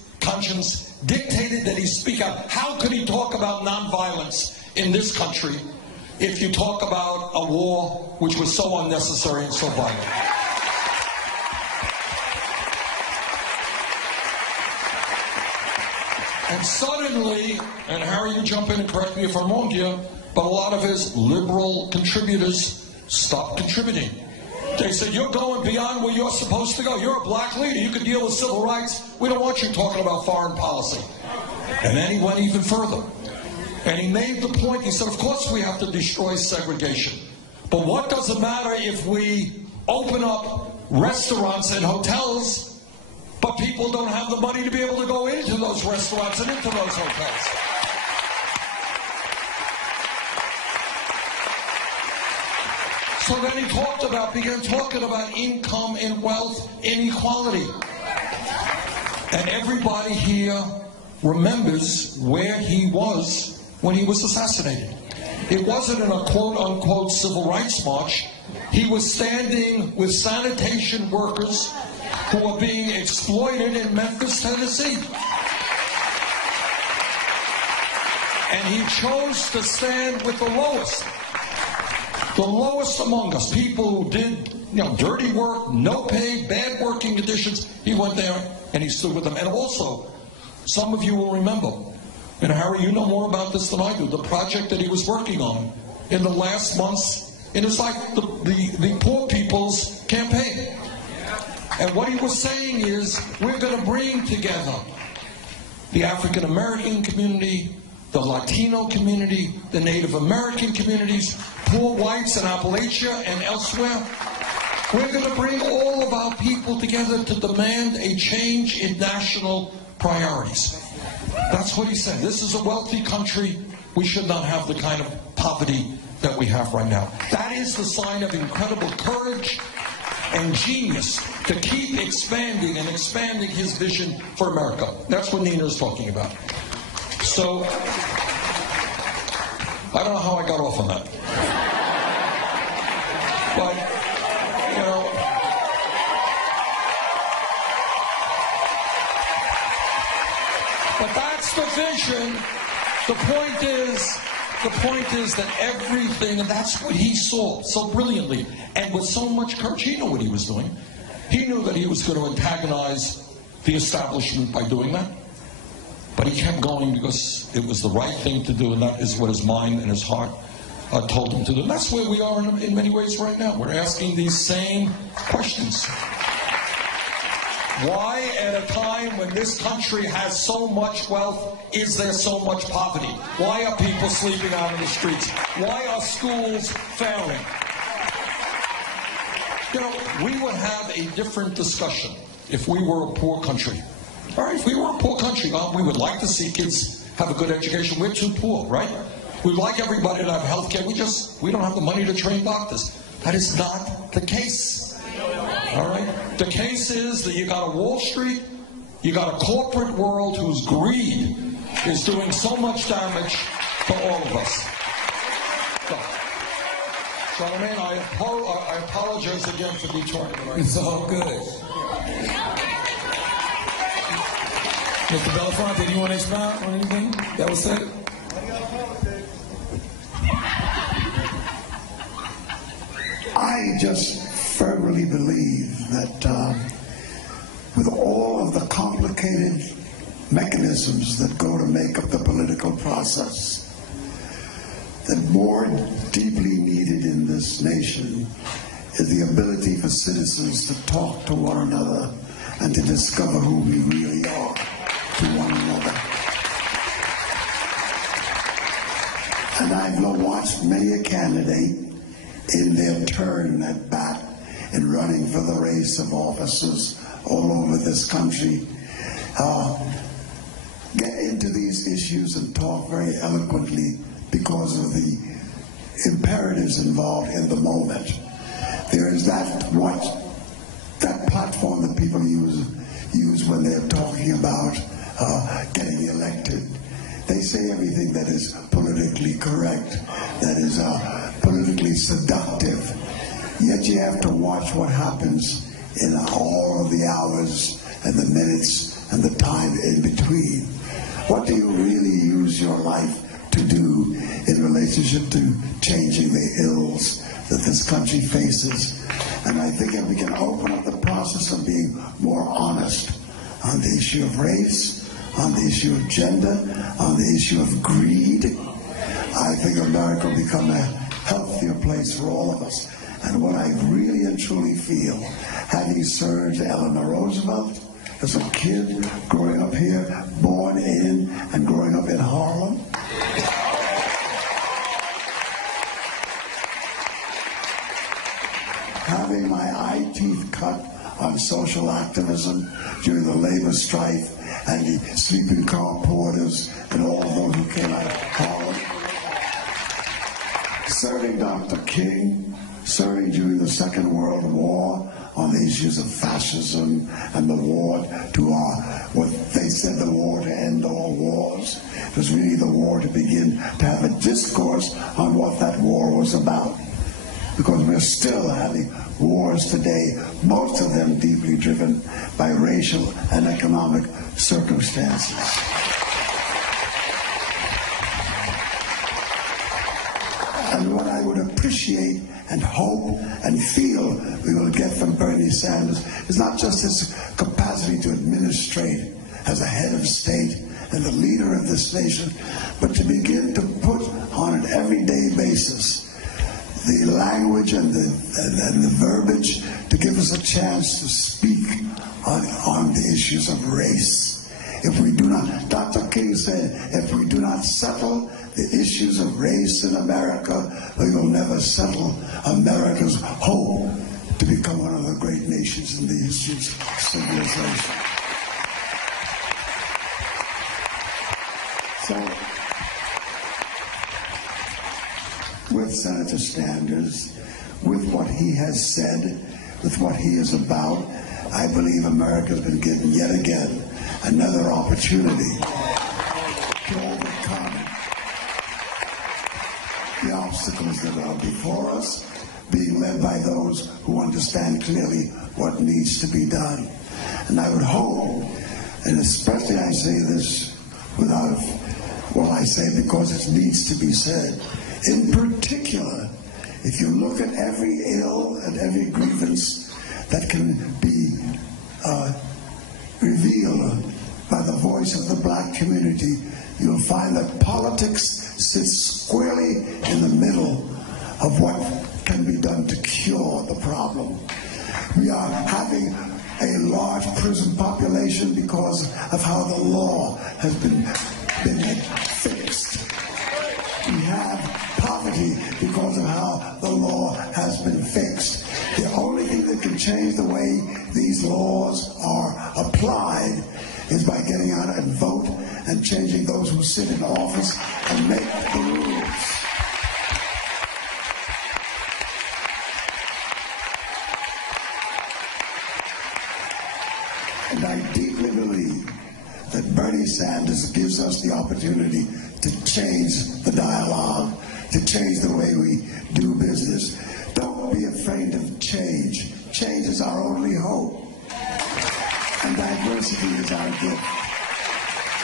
dictated that he speak out. How could he talk about nonviolence in this country if you talk about a war which was so unnecessary and so violent? And suddenly, and Harry, you jump in and correct me if I'm wrong here, but a lot of his liberal contributors stopped contributing. They said, you're going beyond where you're supposed to go. You're a black leader. You can deal with civil rights. We don't want you talking about foreign policy. And then he went even further. And he made the point, he said, of course we have to destroy segregation. But what does it matter if we open up restaurants and hotels, but people don't have the money to be able to go into those restaurants and into those hotels? So then he began talking about income and wealth inequality. And everybody here remembers where he was when he was assassinated. It wasn't in a quote-unquote civil rights march. He was standing with sanitation workers who were being exploited in Memphis, Tennessee. And he chose to stand with the lowest among us, people who did, you know, dirty work, no pay, bad working conditions. He went there and he stood with them. And also, some of you will remember, and Harry, you know more about this than I do, the project that he was working on in the last months in his life, the Poor People's Campaign. And what he was saying is, we're going to bring together the African American community, the Latino community, the Native American communities, poor whites in Appalachia and elsewhere. We're going to bring all of our people together to demand a change in national priorities. That's what he said. This is a wealthy country. We should not have the kind of poverty that we have right now. That is the sign of incredible courage and genius to keep expanding and expanding his vision for America. That's what Nina is talking about. So, I don't know how I got off on that. But, you know, but that's the vision. The point is that everything, and that's what he saw so brilliantly, and with so much courage. He knew what he was doing. He knew that he was going to antagonize the establishment by doing that. But he kept going because it was the right thing to do, and that is what his mind and his heart told him to do. And that's where we are in many ways right now. We're asking these same questions. Why, at a time when this country has so much wealth, is there so much poverty? Why are people sleeping out in the streets? Why are schools failing? You know, we would have a different discussion if we were a poor country. All right, if we were a poor country, we would like to see kids have a good education. We're too poor, right? We'd like everybody to have health care. We don't have the money to train doctors. That is not the case. All right? The case is that you got a Wall Street, you got a corporate world whose greed is doing so much damage to all of us. So, Charlemagne, I apologize again for detouring. It's all good. Mr. Belafonte, do you want to expound on anything that was said? I just firmly believe that with all of the complicated mechanisms that go to make up the political process, that more deeply needed in this nation is the ability for citizens to talk to one another and to discover who we really are to one another. And I've watched many a candidate in their turn at bat in running for the race of officers all over this country get into these issues and talk very eloquently because of the imperatives involved in the moment. There is that platform that people use when they're talking about getting elected. They say everything that is politically correct, that is politically seductive. Yet you have to watch what happens in all of the hours and the minutes and the time in between. What do you really use your life to do in relationship to changing the ills that this country faces? And I think if we can open up the process of being more honest on the issue of race, on the issue of gender, on the issue of greed, I think America will become a healthier place for all of us. And what I really and truly feel, having served Eleanor Roosevelt as a kid, growing up here, born in and growing up in Harlem, having my eye teeth cut on social activism during the labor strife and the sleeping car porters and all of those who came out of Harlem, serving Dr. King, serving during the Second World War on the issues of fascism and the war to what they said the war to end all wars. It was really the war to begin to have a discourse on what that war was about. Because we're still having wars today, most of them deeply driven by racial and economic circumstances. And what I would appreciate and hope and feel we will get from Bernie Sanders is not just his capacity to administrate as a head of state and the leader of this nation, but to begin to put on an everyday basis the language and the verbiage to give us a chance to speak on the issues of race. If we do not, Dr. King said, if we do not settle the issues of race in America, we will never settle America's hope to become one of the great nations in the history of civilization. So, with Senator Sanders, with what he has said, with what he is about. I believe America has been given yet again another opportunity to overcome the obstacles that are before us, being led by those who understand clearly what needs to be done. And I would hope, and especially I say this without, well, I say because it needs to be said, in particular, if you look at every ill and every grievance that can be revealed by the voice of the black community, you'll find that politics sits squarely in the middle of what can be done to cure the problem. We are having a large prison population because of how the law has been fixed. We have poverty because of how the law has been fixed. The only thing that can change the way these laws are applied is by getting out and vote and changing those who sit in office and make the rules. And I deeply believe that Bernie Sanders gives us the opportunity to change the dialogue, to change the way we do business. Don't be afraid of change. Change is our only hope. And diversity is our gift.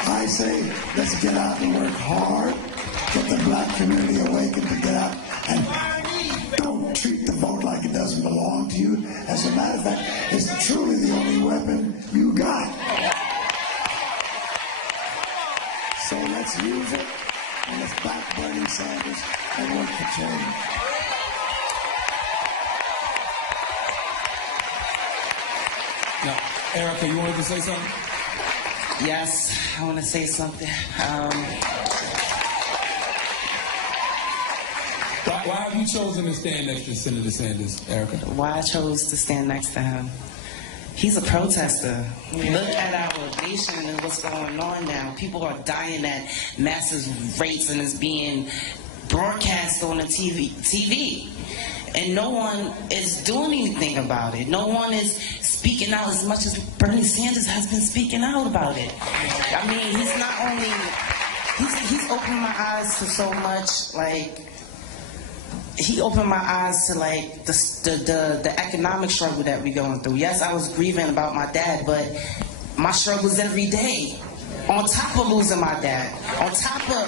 I say, let's get out and work hard, get the black community awakened to get out, and don't treat the vote like it doesn't belong to you. As a matter of fact, it's truly the only weapon you got. So let's use it, and let's back Bernie Sanders and work for change. Now, Erica, you wanted to say something? Yes, I want to say something. Why have you chosen to stand next to Senator Sanders, Erica? Why I chose to stand next to him? He's a protester. Look at our nation and what's going on now. People are dying at massive rates and it's being broadcast on the TV. And no one is doing anything about it. No one is speaking out as much as Bernie Sanders has been speaking out about it. I mean, he's not only, he's opened my eyes to so much, like, he opened my eyes to like the economic struggle that we're going through. Yes, I was grieving about my dad, but my struggles every day. On top of losing my dad, on top of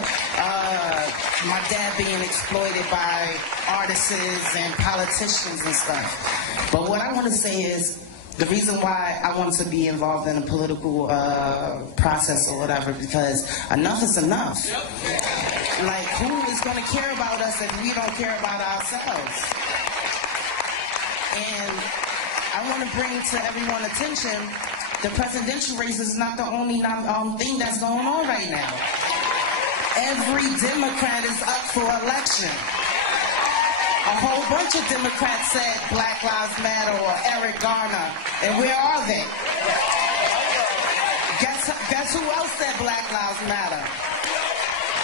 my dad being exploited by artists and politicians and stuff. But what I want to say is, the reason why I want to be involved in a political process or whatever, because enough is enough. Like, who is going to care about us if we don't care about ourselves? And I want to bring to everyone's attention, the presidential race is not the only thing that's going on right now. Every Democrat is up for election. A whole bunch of Democrats said Black Lives Matter or Eric Garner, and where are they? Guess who else said Black Lives Matter?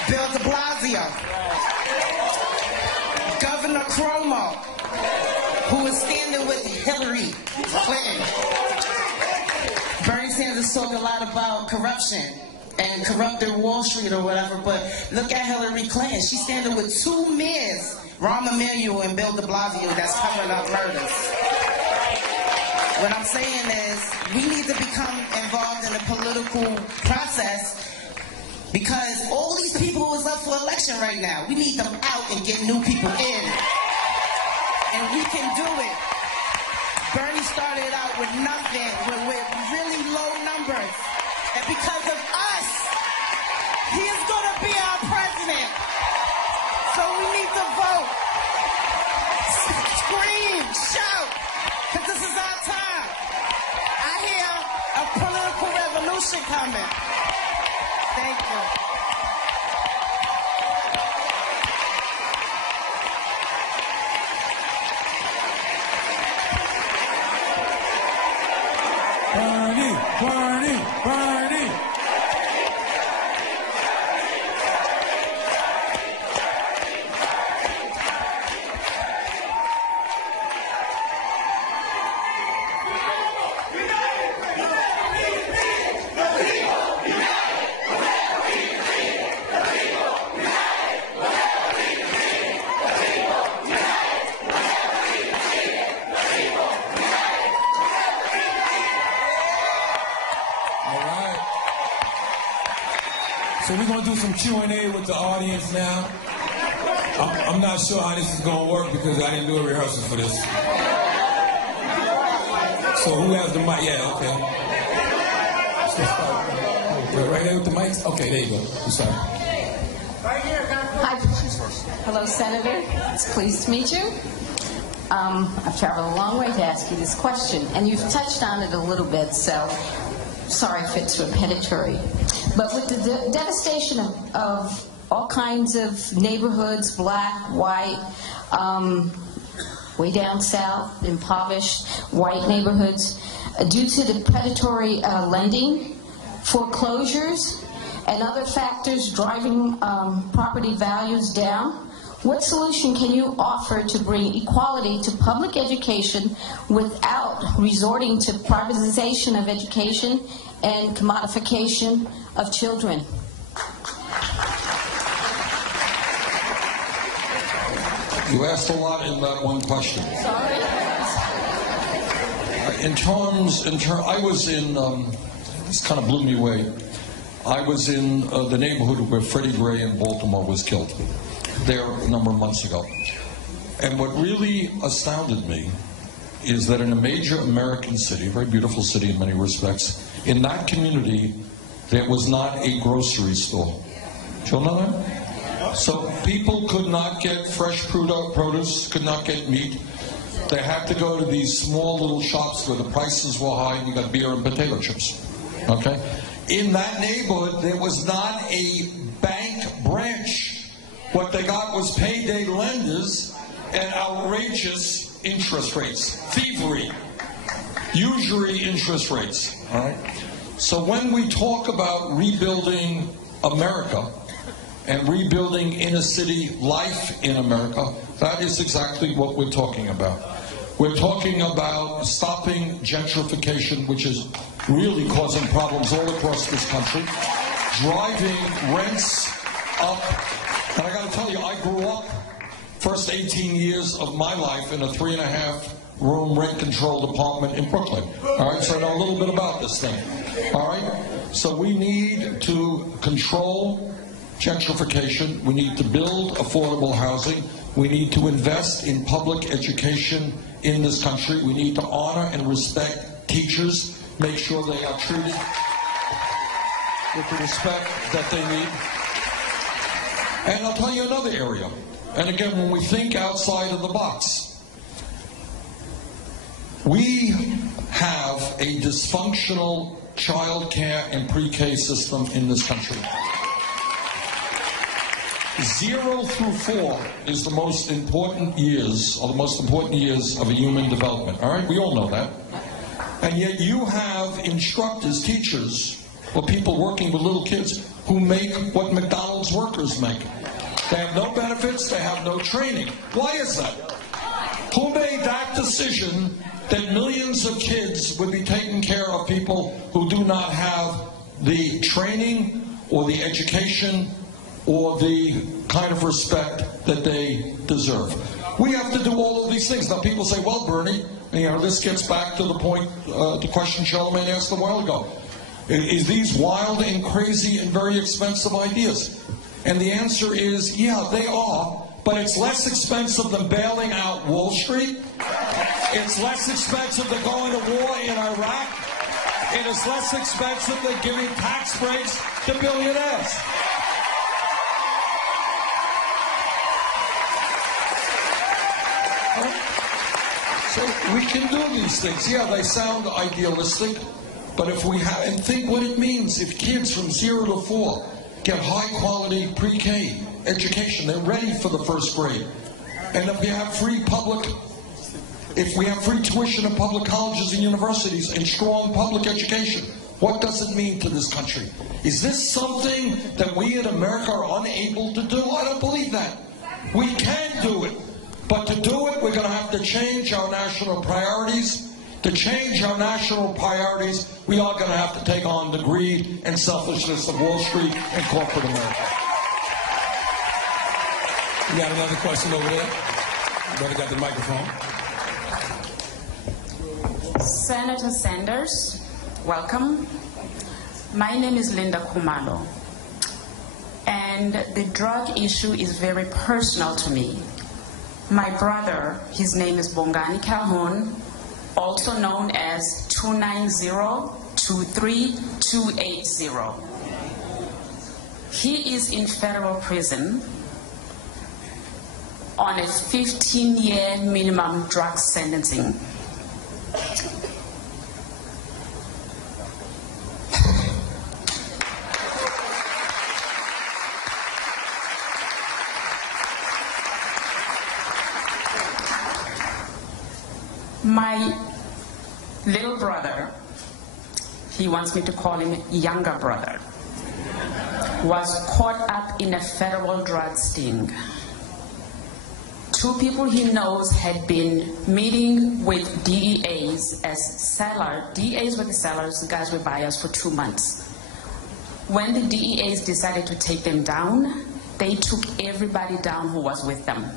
Bill de Blasio. Governor Cuomo, who is standing with Hillary Clinton. Bernie Sanders talk a lot about corruption and corrupted Wall Street or whatever, but look at Hillary Clinton. She's standing with two mayors, Rahm Emanuel and Bill de Blasio, that's covering up murders. What I'm saying is, we need to become involved in the political process because all these people who is up for election right now, we need them out and get new people in. And we can do it. Bernie started out with nothing, with really low numbers. And because of us, he is going to be our president. So we need to vote. Scream, shout, because this is our time. I hear a political revolution coming. Thank you. Bernie, Bernie, Bernie. So we're going to do some Q&A with the audience now. I'm not sure how this is going to work because I didn't do a rehearsal for this. So who has the mic? Yeah, okay. So start. Right here with the mics? Okay, there you go. I'm sorry. Hi. Hello, Senator. It's pleased to meet you. I've traveled a long way to ask you this question, and you've touched on it a little bit, so sorry if it's repetitive. But with the devastation of all kinds of neighborhoods, black, white, way down south, impoverished, white neighborhoods, due to the predatory lending, foreclosures, and other factors driving property values down, what solution can you offer to bring equality to public education without resorting to privatization of education and commodification of children? You asked a lot in that one question. Sorry. I was in, this kind of blew me away. I was in the neighborhood where Freddie Gray in Baltimore was killed, there a number of months ago. And what really astounded me is that in a major American city, a very beautiful city in many respects, in that community, there was not a grocery store. Do you know that? So people could not get fresh produce, could not get meat. They had to go to these small little shops where the prices were high and you got beer and potato chips. Okay? In that neighborhood, there was not a bank branch. What they got was payday lenders and outrageous interest rates. Thievery. Usury interest rates. All right? So when we talk about rebuilding America and rebuilding inner city life in America, that is exactly what we're talking about. We're talking about stopping gentrification, which is really causing problems all across this country, driving rents up. And I got to tell you, I grew up first 18 years of my life in a 3.5-room rent-controlled apartment in Brooklyn. All right, so I know a little bit about this thing. All right, so we need to control gentrification. We need to build affordable housing. We need to invest in public education in this country. We need to honor and respect teachers, make sure they are treated with the respect that they need. And I'll tell you another area. And again, when we think outside of the box, we have a dysfunctional child care and pre-K system in this country. 0 through 4 is the most important years, or the most important years of a human development. All right, we all know that. And yet you have instructors, teachers, or people working with little kids who make what McDonald's workers make. They have no benefits, they have no training. Why is that? Who made that decision that millions of kids would be taking care of people who do not have the training or the education or the kind of respect that they deserve? We have to do all of these things. Now people say, well, Bernie, this gets back to the point, the question Charlemagne asked a while ago. Is these wild and crazy and very expensive ideas? And the answer is, yeah, they are, but it's less expensive than bailing out Wall Street. It's less expensive than going to war in Iraq. It is less expensive than giving tax breaks to billionaires. So we can do these things. Yeah, they sound idealistic, but if we have, and think what it means if kids from 0 to 4 get high-quality pre-K education, they're ready for the first grade. And if we have free tuition in public colleges and universities and strong public education, what does it mean to this country? Is this something that we in America are unable to do? I don't believe that. We can do it. But to do it, we're going to have to change our national priorities. To change our national priorities, we are going to have to take on the greed and selfishness of Wall Street and corporate America. We got another question over there. Brother got the microphone. Senator Sanders, welcome. My name is Linda Kumalo. And the drug issue is very personal to me. My brother, his name is Bongani Calhoun, also known as 290-23280. He is in federal prison on a 15-year minimum drug sentencing. My little brother, he wants me to call him younger brother, was caught up in a federal drug sting. Two people he knows had been meeting with DEAs as sellers. DEAs were the sellers, the guys were buyers, for 2 months. When the DEAs decided to take them down, they took everybody down who was with them.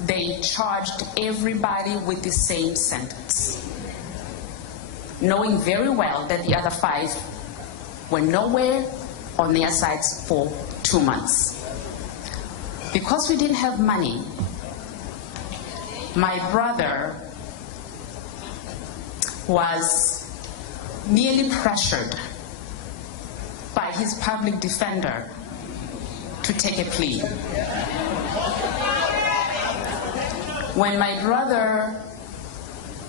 They charged everybody with the same sentence, knowing very well that the other 5 were nowhere on their sides for 2 months. Because we didn't have money, my brother was nearly pressured by his public defender to take a plea. When my brother,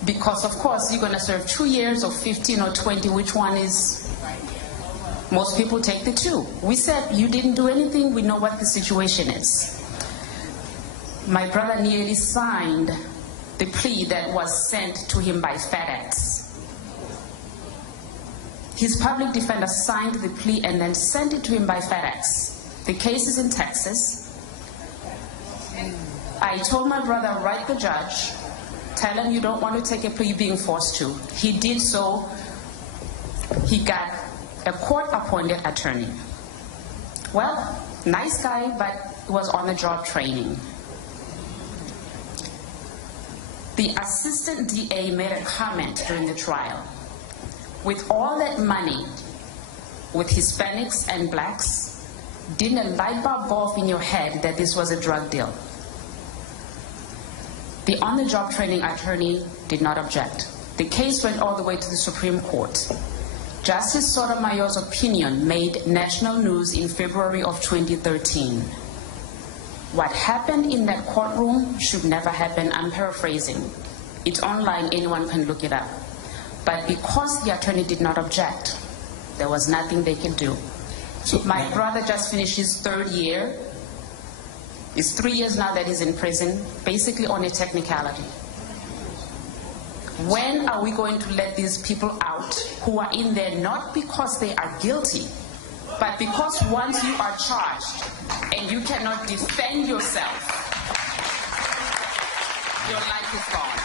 because of course you're going to serve 2 years or 15 or 20, which one is? Most people take the 2. We said, you didn't do anything, we know what the situation is. My brother nearly signed the plea that was sent to him by FedEx. His public defender signed the plea and then sent it to him by FedEx. The case is in Texas. I told my brother, write the judge, tell him you don't want to take a plea, being forced to. He did so. He got a court-appointed attorney. Well, nice guy, but was on the job training. The assistant DA made a comment during the trial. With all that money, with Hispanics and blacks, didn't a light bulb go off in your head that this was a drug deal? The on-the-job training attorney did not object. The case went all the way to the Supreme Court. Justice Sotomayor's opinion made national news in February of 2013. What happened in that courtroom should never happen. I'm paraphrasing. It's online, anyone can look it up. But because the attorney did not object, there was nothing they could do. So my brother just finished his 3rd year. It's 3 years now that he's in prison, basically on a technicality. When are we going to let these people out who are in there not because they are guilty, but because once you are charged and you cannot defend yourself, your life is gone.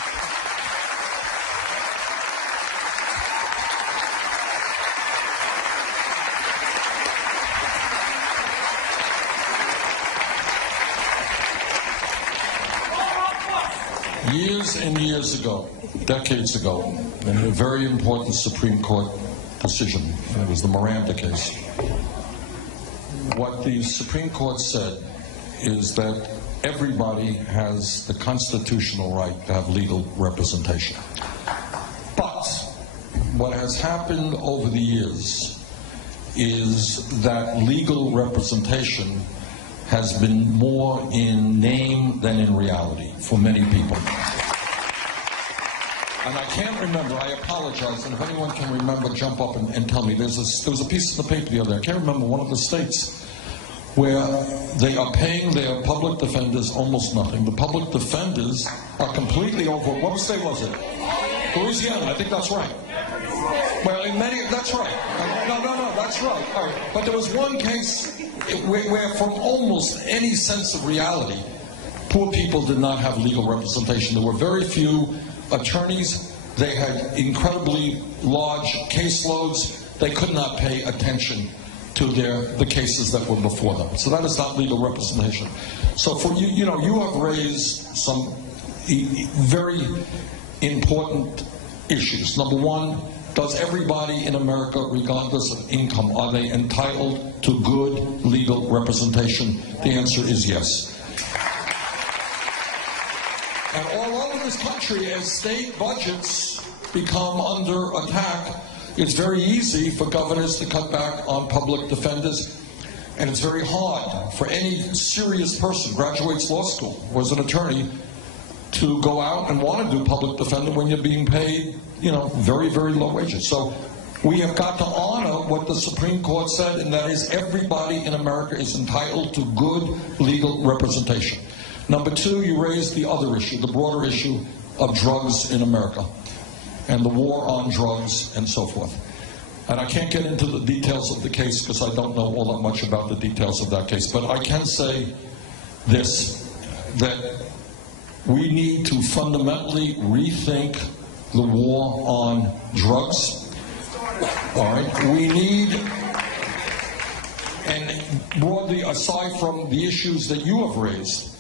Years and years ago, decades ago, in a very important Supreme Court decision, it was the Miranda case, what the Supreme Court said is that everybody has the constitutional right to have legal representation. But what has happened over the years is that legal representation has been more in name than in reality for many people. And I can't remember, I apologize, and if anyone can remember, jump up and tell me. There was a piece in the paper the other day, I can't remember, one of the states where they are paying their public defenders almost nothing. The public defenders are completely over. What state was it? Louisiana, I think that's right. Well, in many, that's right. No, that's right. All right. But there was one case where from almost any sense of reality, poor people did not have legal representation. There were very few attorneys. They had incredibly large caseloads. They could not pay attention to the cases that were before them. So that is not legal representation. So for you, you have raised some very important issues. Number one, does everybody in America, regardless of income, are they entitled to good legal representation? The answer is yes. And all over this country, as state budgets become under attack, it's very easy for governors to cut back on public defenders, and it's very hard for any serious person, graduates law school, was an attorney, to go out and want to do public defender when you're being paid, very, very low wages. So we have got to honor what the Supreme Court said, and that is everybody in America is entitled to good legal representation. Number two, you raised the other issue, the broader issue of drugs in America and the war on drugs and so forth. And I can't get into the details of the case because I don't know all that much about the details of that case. But I can say this, that we need to fundamentally rethink the war on drugs. All right? We need, and broadly, aside from the issues that you have raised,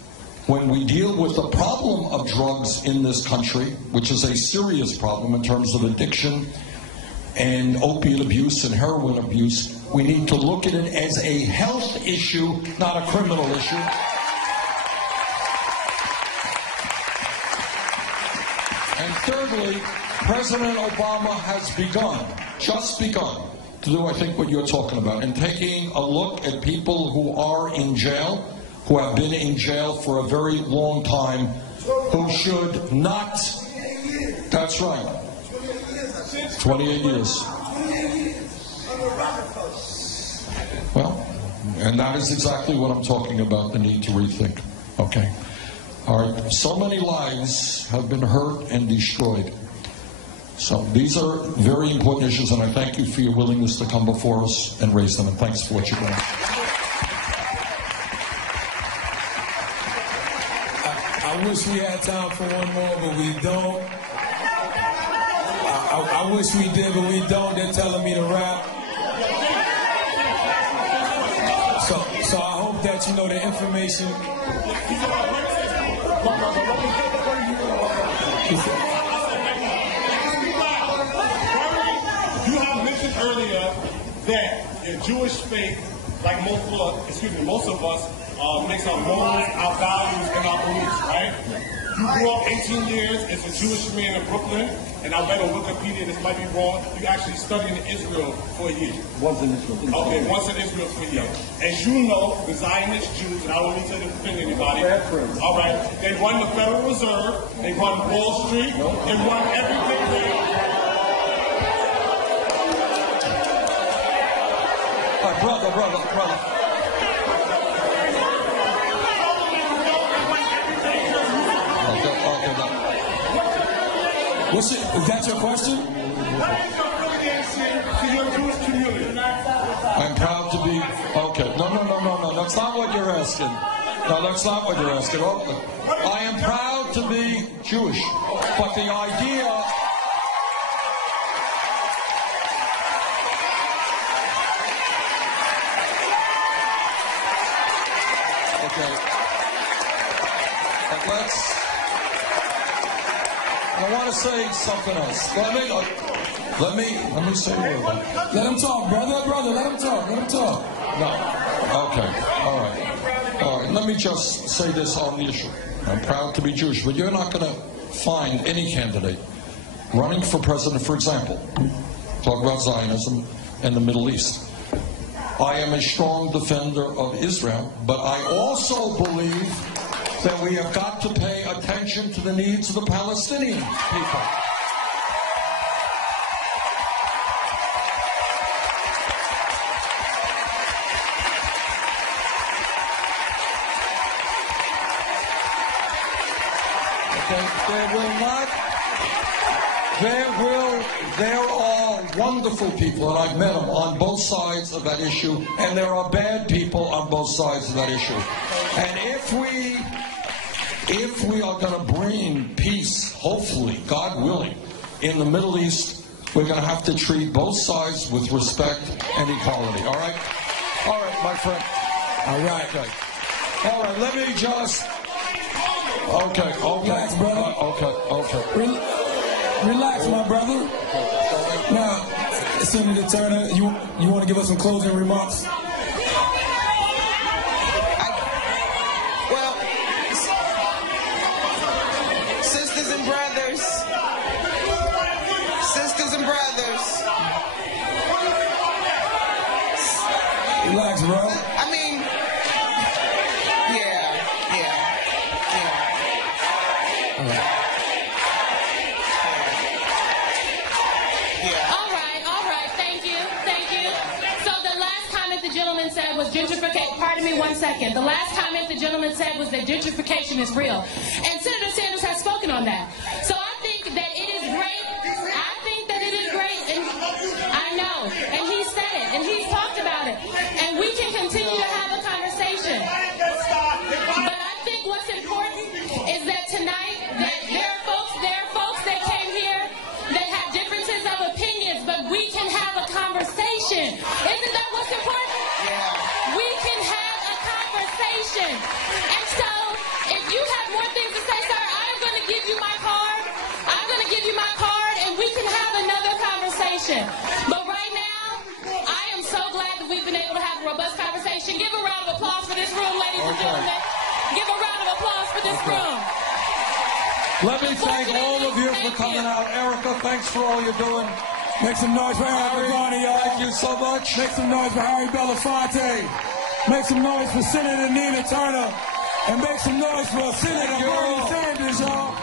when we deal with the problem of drugs in this country, which is a serious problem in terms of addiction and opiate abuse and heroin abuse, we need to look at it as a health issue, not a criminal issue. And thirdly, President Obama has just begun, to do, I think, what you're talking about, and taking a look at people who are in jail, who have been in jail for a very long time, who should not. That's right. 28 years. Well, and that is exactly what I'm talking about, the need to rethink. Okay. All right. So many lives have been hurt and destroyed. So these are very important issues, and I thank you for your willingness to come before us and raise them, and thanks for what you're doing. I wish we had time for one more, but we don't. I wish we did, but we don't. They're telling me to wrap. So I hope that the information. You have mentioned earlier that your Jewish faith, like most of us, makes our morals, our values, and our beliefs, right? You grew up 18 years as a Jewish man in Brooklyn, and I read on Wikipedia, this might be wrong, you actually studied in Israel for a year. Once in Israel. Okay, once in Israel for a year. As you know, the Zionist Jews, and I don't need to defend anybody, all right, they run the Federal Reserve, they run Wall Street, they run everything there. All right, brother. Is that your question? What is your affiliation to your Jewish community? I'm proud to be. Okay. No. That's not what you're asking. No, that's not what you're asking. I am proud to be Jewish. But the idea. Okay. But I want to say something else. Let me say a word. Let him talk, brother. Let him talk. No. Okay. All right. Let me just say this on the issue. I'm proud to be Jewish, but you're not going to find any candidate running for president, for example, talk about Zionism and the Middle East. I am a strong defender of Israel, but I also believe that we have got to pay attention to the needs of the Palestinian people. There are wonderful people, and I've met them on both sides of that issue, and there are bad people on both sides of that issue. And if we are going to bring peace, hopefully, God willing, in the Middle East, we're going to have to treat both sides with respect and equality. All right? All right, my friend. All right. Okay. All right, let me just... Okay. Relax, brother. Okay. Relax, my brother. Now, Senator Turner, you want to give us some closing remarks? Well, sisters and brothers, relax, bro. I mean, yeah. All right, thank you. So the last comment the gentleman said was gentrification. Pardon me 1 second. The last comment the gentleman said was that gentrification is real. And Senator Sanders has spoken on that. So I think that it is great. And I know. And he said it. And he's talked about it. And we can continue to have a conversation. But I think what's important is that tonight, that there are folks that came here that have differences of opinions, but we can have a conversation. Isn't that what's important? Yeah. We can have a conversation. And so, if you have more things to say, sir, I'm going to give you my card. And we can have another conversation. But right now, I am so glad that we've been able to have a robust conversation. Give a round of applause for this room, ladies and gentlemen. Give a round of applause for this room. Let me thank all of you for coming out. Erica, thanks for all you're doing. Make some noise for Harry Garner, y'all. Thank you so much. Make some noise for Harry Belafonte. Make some noise for Senator Nina Turner. And make some noise for Senator Bernie Sanders, y'all.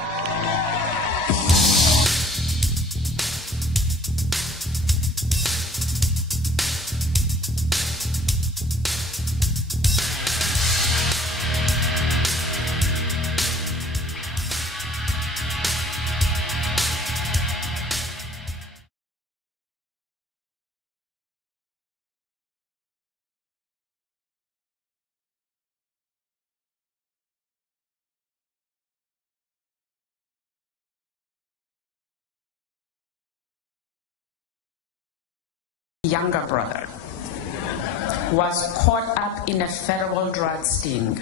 Younger brother was caught up in a federal drug sting.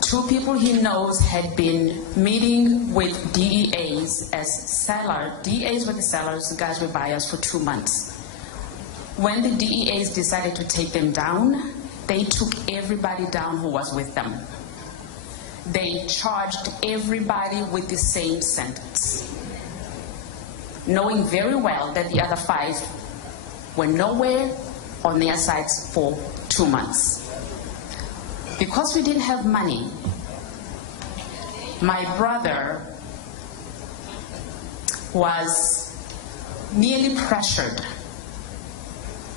Two people he knows had been meeting with DEAs as sellers. DEAs were the sellers, the guys were buyers for 2 months. When the DEAs decided to take them down, they took everybody down who was with them. They charged everybody with the same sentence, knowing very well that the other 5 were nowhere on their sides for 2 months. Because we didn't have money, my brother was nearly pressured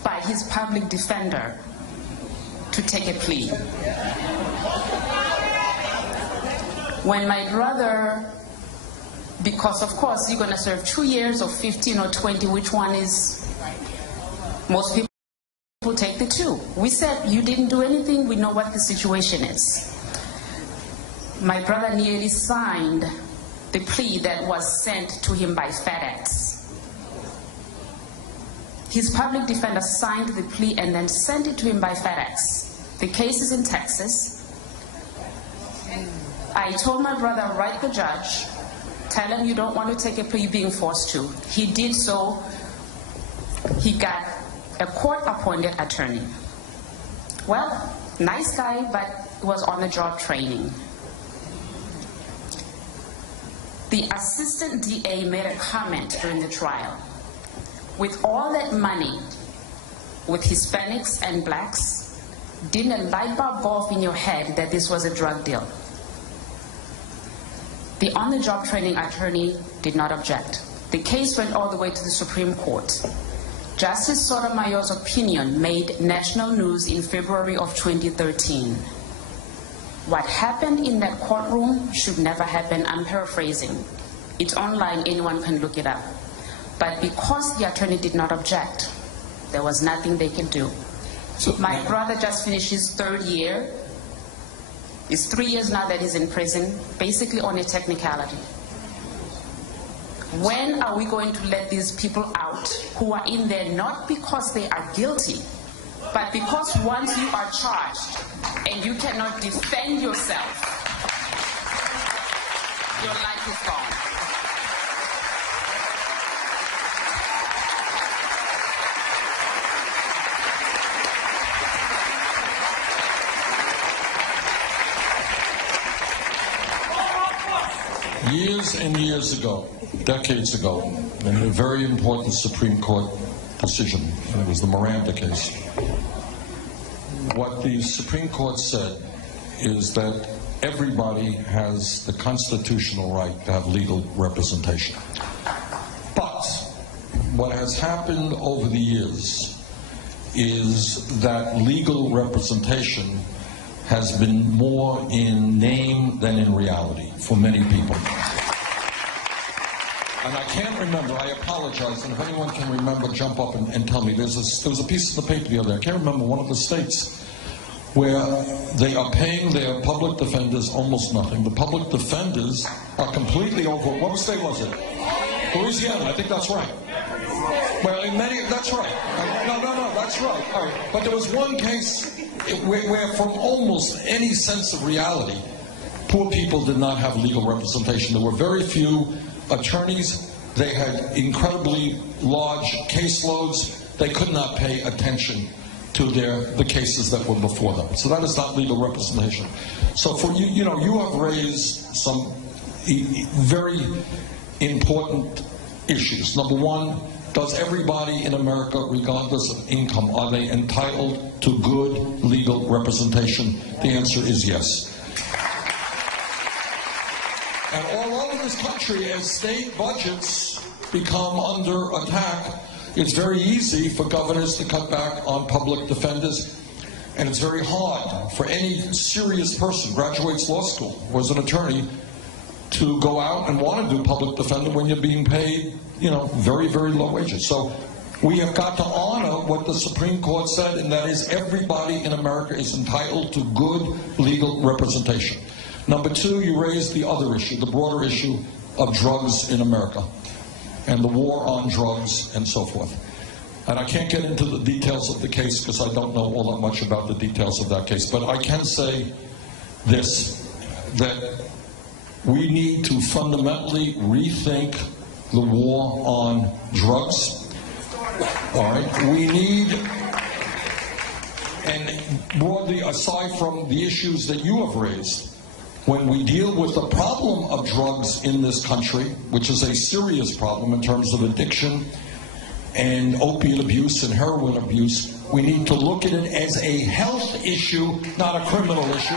by his public defender to take a plea. When my brother, because of course you're going to serve 2 years or 15 or 20, which one is, most people take the 2. We said, you didn't do anything, we know what the situation is. My brother nearly signed the plea that was sent to him by FedEx. His public defender signed the plea and then sent it to him by FedEx. The case is in Texas. I told my brother, write the judge, tell him you don't want to take a plea, being forced to. He did so. He got a court-appointed attorney. Well, nice guy, but was on-the-job training. The assistant DA made a comment during the trial. With all that money, with Hispanics and blacks, didn't a light bulb go off in your head that this was a drug deal? The on-the-job training attorney did not object. The case went all the way to the Supreme Court. Justice Sotomayor's opinion made national news in February of 2013. What happened in that courtroom should never happen. I'm paraphrasing. It's online, anyone can look it up. But because the attorney did not object, there was nothing they could do. So my brother just finished his 3rd year. It's 3 years now that he's in prison, basically on a technicality. When are we going to let these people out who are in there not because they are guilty, but because once you are charged and you cannot defend yourself, your life is gone. Years and years ago, decades ago, in a very important Supreme Court decision, and it was the Miranda case, what the Supreme Court said is that everybody has the constitutional right to have legal representation. But what has happened over the years is that legal representation has been more in name than in reality for many people. And I can't remember, I apologize, and if anyone can remember, jump up and tell me. There was a piece of the paper the other day, I can't remember, one of the states where they are paying their public defenders almost nothing. The public defenders are completely over. What state was it? Louisiana, I think that's right. Well, in many, that's right. No, that's right. All right. But there was one case where from almost any sense of reality, poor people did not have legal representation. There were very few attorneys. They had incredibly large caseloads. They could not pay attention to the cases that were before them. So that is not legal representation. So for you, you have raised some very important issues. Number one, does everybody in America, regardless of income, are they entitled to good legal representation? The answer is yes. And all over this country, as state budgets become under attack, it's very easy for governors to cut back on public defenders, and it's very hard for any serious person, graduates law school, was an attorney, to go out and want to do public defender when you're being paid, very, very low wages. So we have got to honor what the Supreme Court said, and that is everybody in America is entitled to good legal representation. Number two, you raised the other issue, the broader issue of drugs in America and the war on drugs and so forth. And I can't get into the details of the case because I don't know all that much about the details of that case, but I can say this, that we need to fundamentally rethink the war on drugs. All right, we need, and broadly aside from the issues that you have raised, when we deal with the problem of drugs in this country, which is a serious problem in terms of addiction and opiate abuse and heroin abuse, we need to look at it as a health issue, not a criminal issue.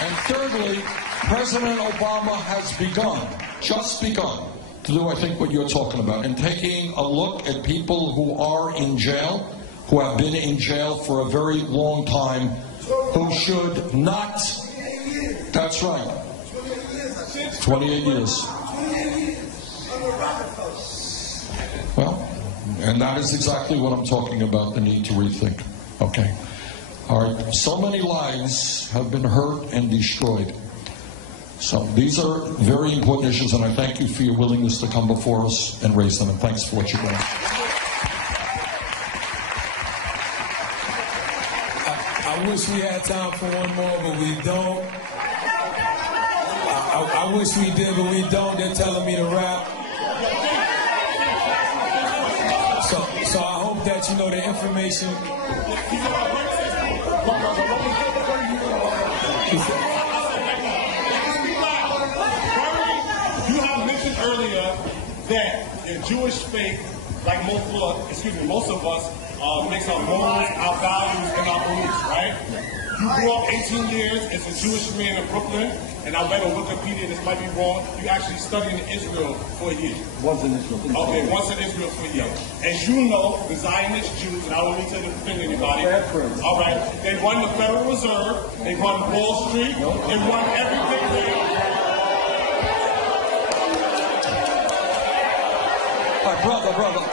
And thirdly, President Obama has just begun, to do, I think, what you're talking about, and taking a look at people who are in jail, who have been in jail for a very long time, who should not, that's right, 28 years. Well, and that is exactly what I'm talking about, the need to rethink. Okay. All right. So many lives have been hurt and destroyed. So these are very important issues, and I thank you for your willingness to come before us and raise them, and thanks for what you're doing. I wish we had time for one more, but we don't. I wish we did, but we don't. They're telling me to wrap. So I hope that you know the information. You have mentioned earlier that the Jewish faith, like most of us, makes our morals, our values, and our beliefs, right? You grew up 18 years as a Jewish man in Brooklyn, and I read on Wikipedia, this might be wrong, you actually studied in Israel for a year. Once in Israel. Okay, once in Israel for a year. As you know, the Zionist Jews, and I don't need to defend anybody, all right, they run the Federal Reserve, they run Wall Street, they run everything there. All right, brother.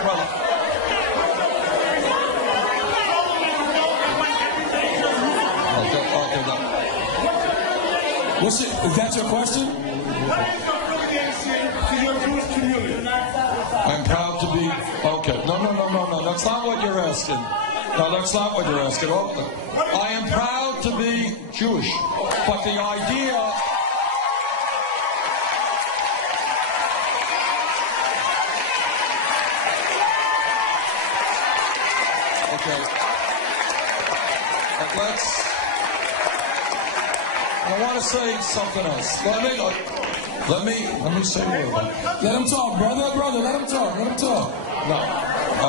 Is that your question? What is your affiliation to your Jewish community? I'm proud to be, okay, no, that's not what you're asking. No, that's not what you're asking. I am proud to be Jewish, but the idea... Okay. I want to say something else. Let me say a little bit. Let him talk, brother. Let him talk. No.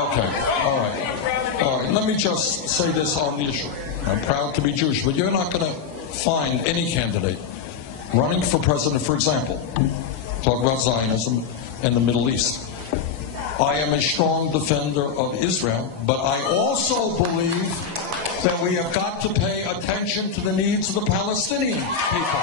Okay. All right. Let me just say this on the issue. I'm proud to be Jewish, but you're not going to find any candidate running for president, for example, talk about Zionism and the Middle East. I am a strong defender of Israel, but I also believe that we have got to pay attention to the needs of the Palestinian people.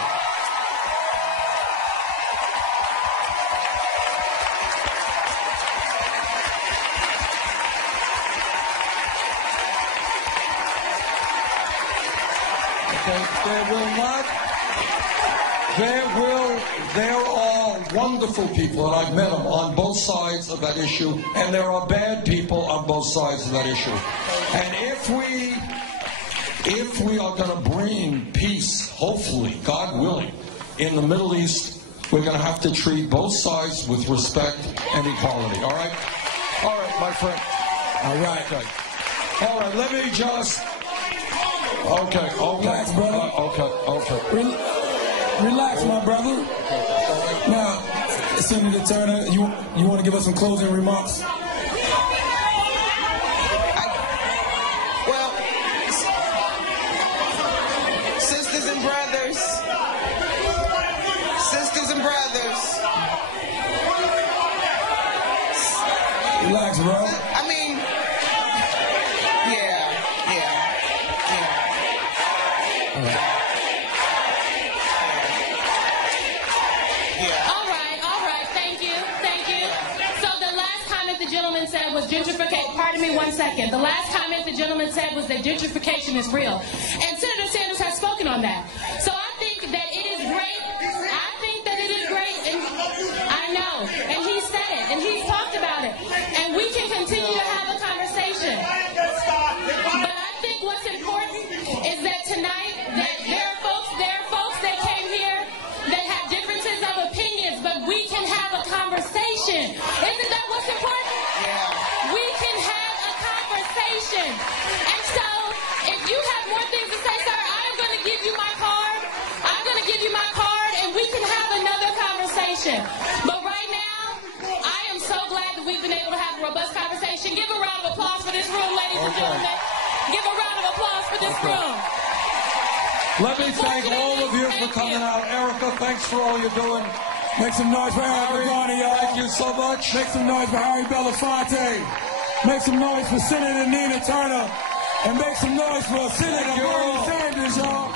There are wonderful people, and I've met them on both sides of that issue, and there are bad people on both sides of that issue. And if we are going to bring peace, hopefully, God willing, in the Middle East, we're going to have to treat both sides with respect and equality. All right? All right, my friend. All right. Okay. All right, let me just... Okay. Relax, brother. Okay. Relax, my brother. Now, Senator Turner, you want to give us some closing remarks? Well, sisters and brothers, relax, bro. I mean, yeah. All right, thank you. So the last comment the gentleman said was gentrification. Pardon me 1 second. The last comment the gentleman said was that gentrification is real. And Senator Sanders has spoken on that. So I think that it is great. And I know. And he said it. And he's talked about it. And we can continue to have a conversation. But I think what's important is that tonight that there are folks that came here that have differences of opinions, but we can have a conversation. Isn't that what's important? Yeah. We can have a conversation. And so, if you have more things to say, sir, I'm going to give you my card. And we can have another conversation. But right now, I am so glad that we've been able to have a robust conversation. Give a round of applause for this room, ladies and gentlemen. Give a round of applause for this room. Let me thank all of you for coming out. Erica, thanks for all you're doing. Make some noise for Harry Garner, y'all. Thank you so much. Make some noise for Harry Belafonte. Make some noise for Senator Nina Turner. And make some noise for Senator Bernie Sanders, y'all.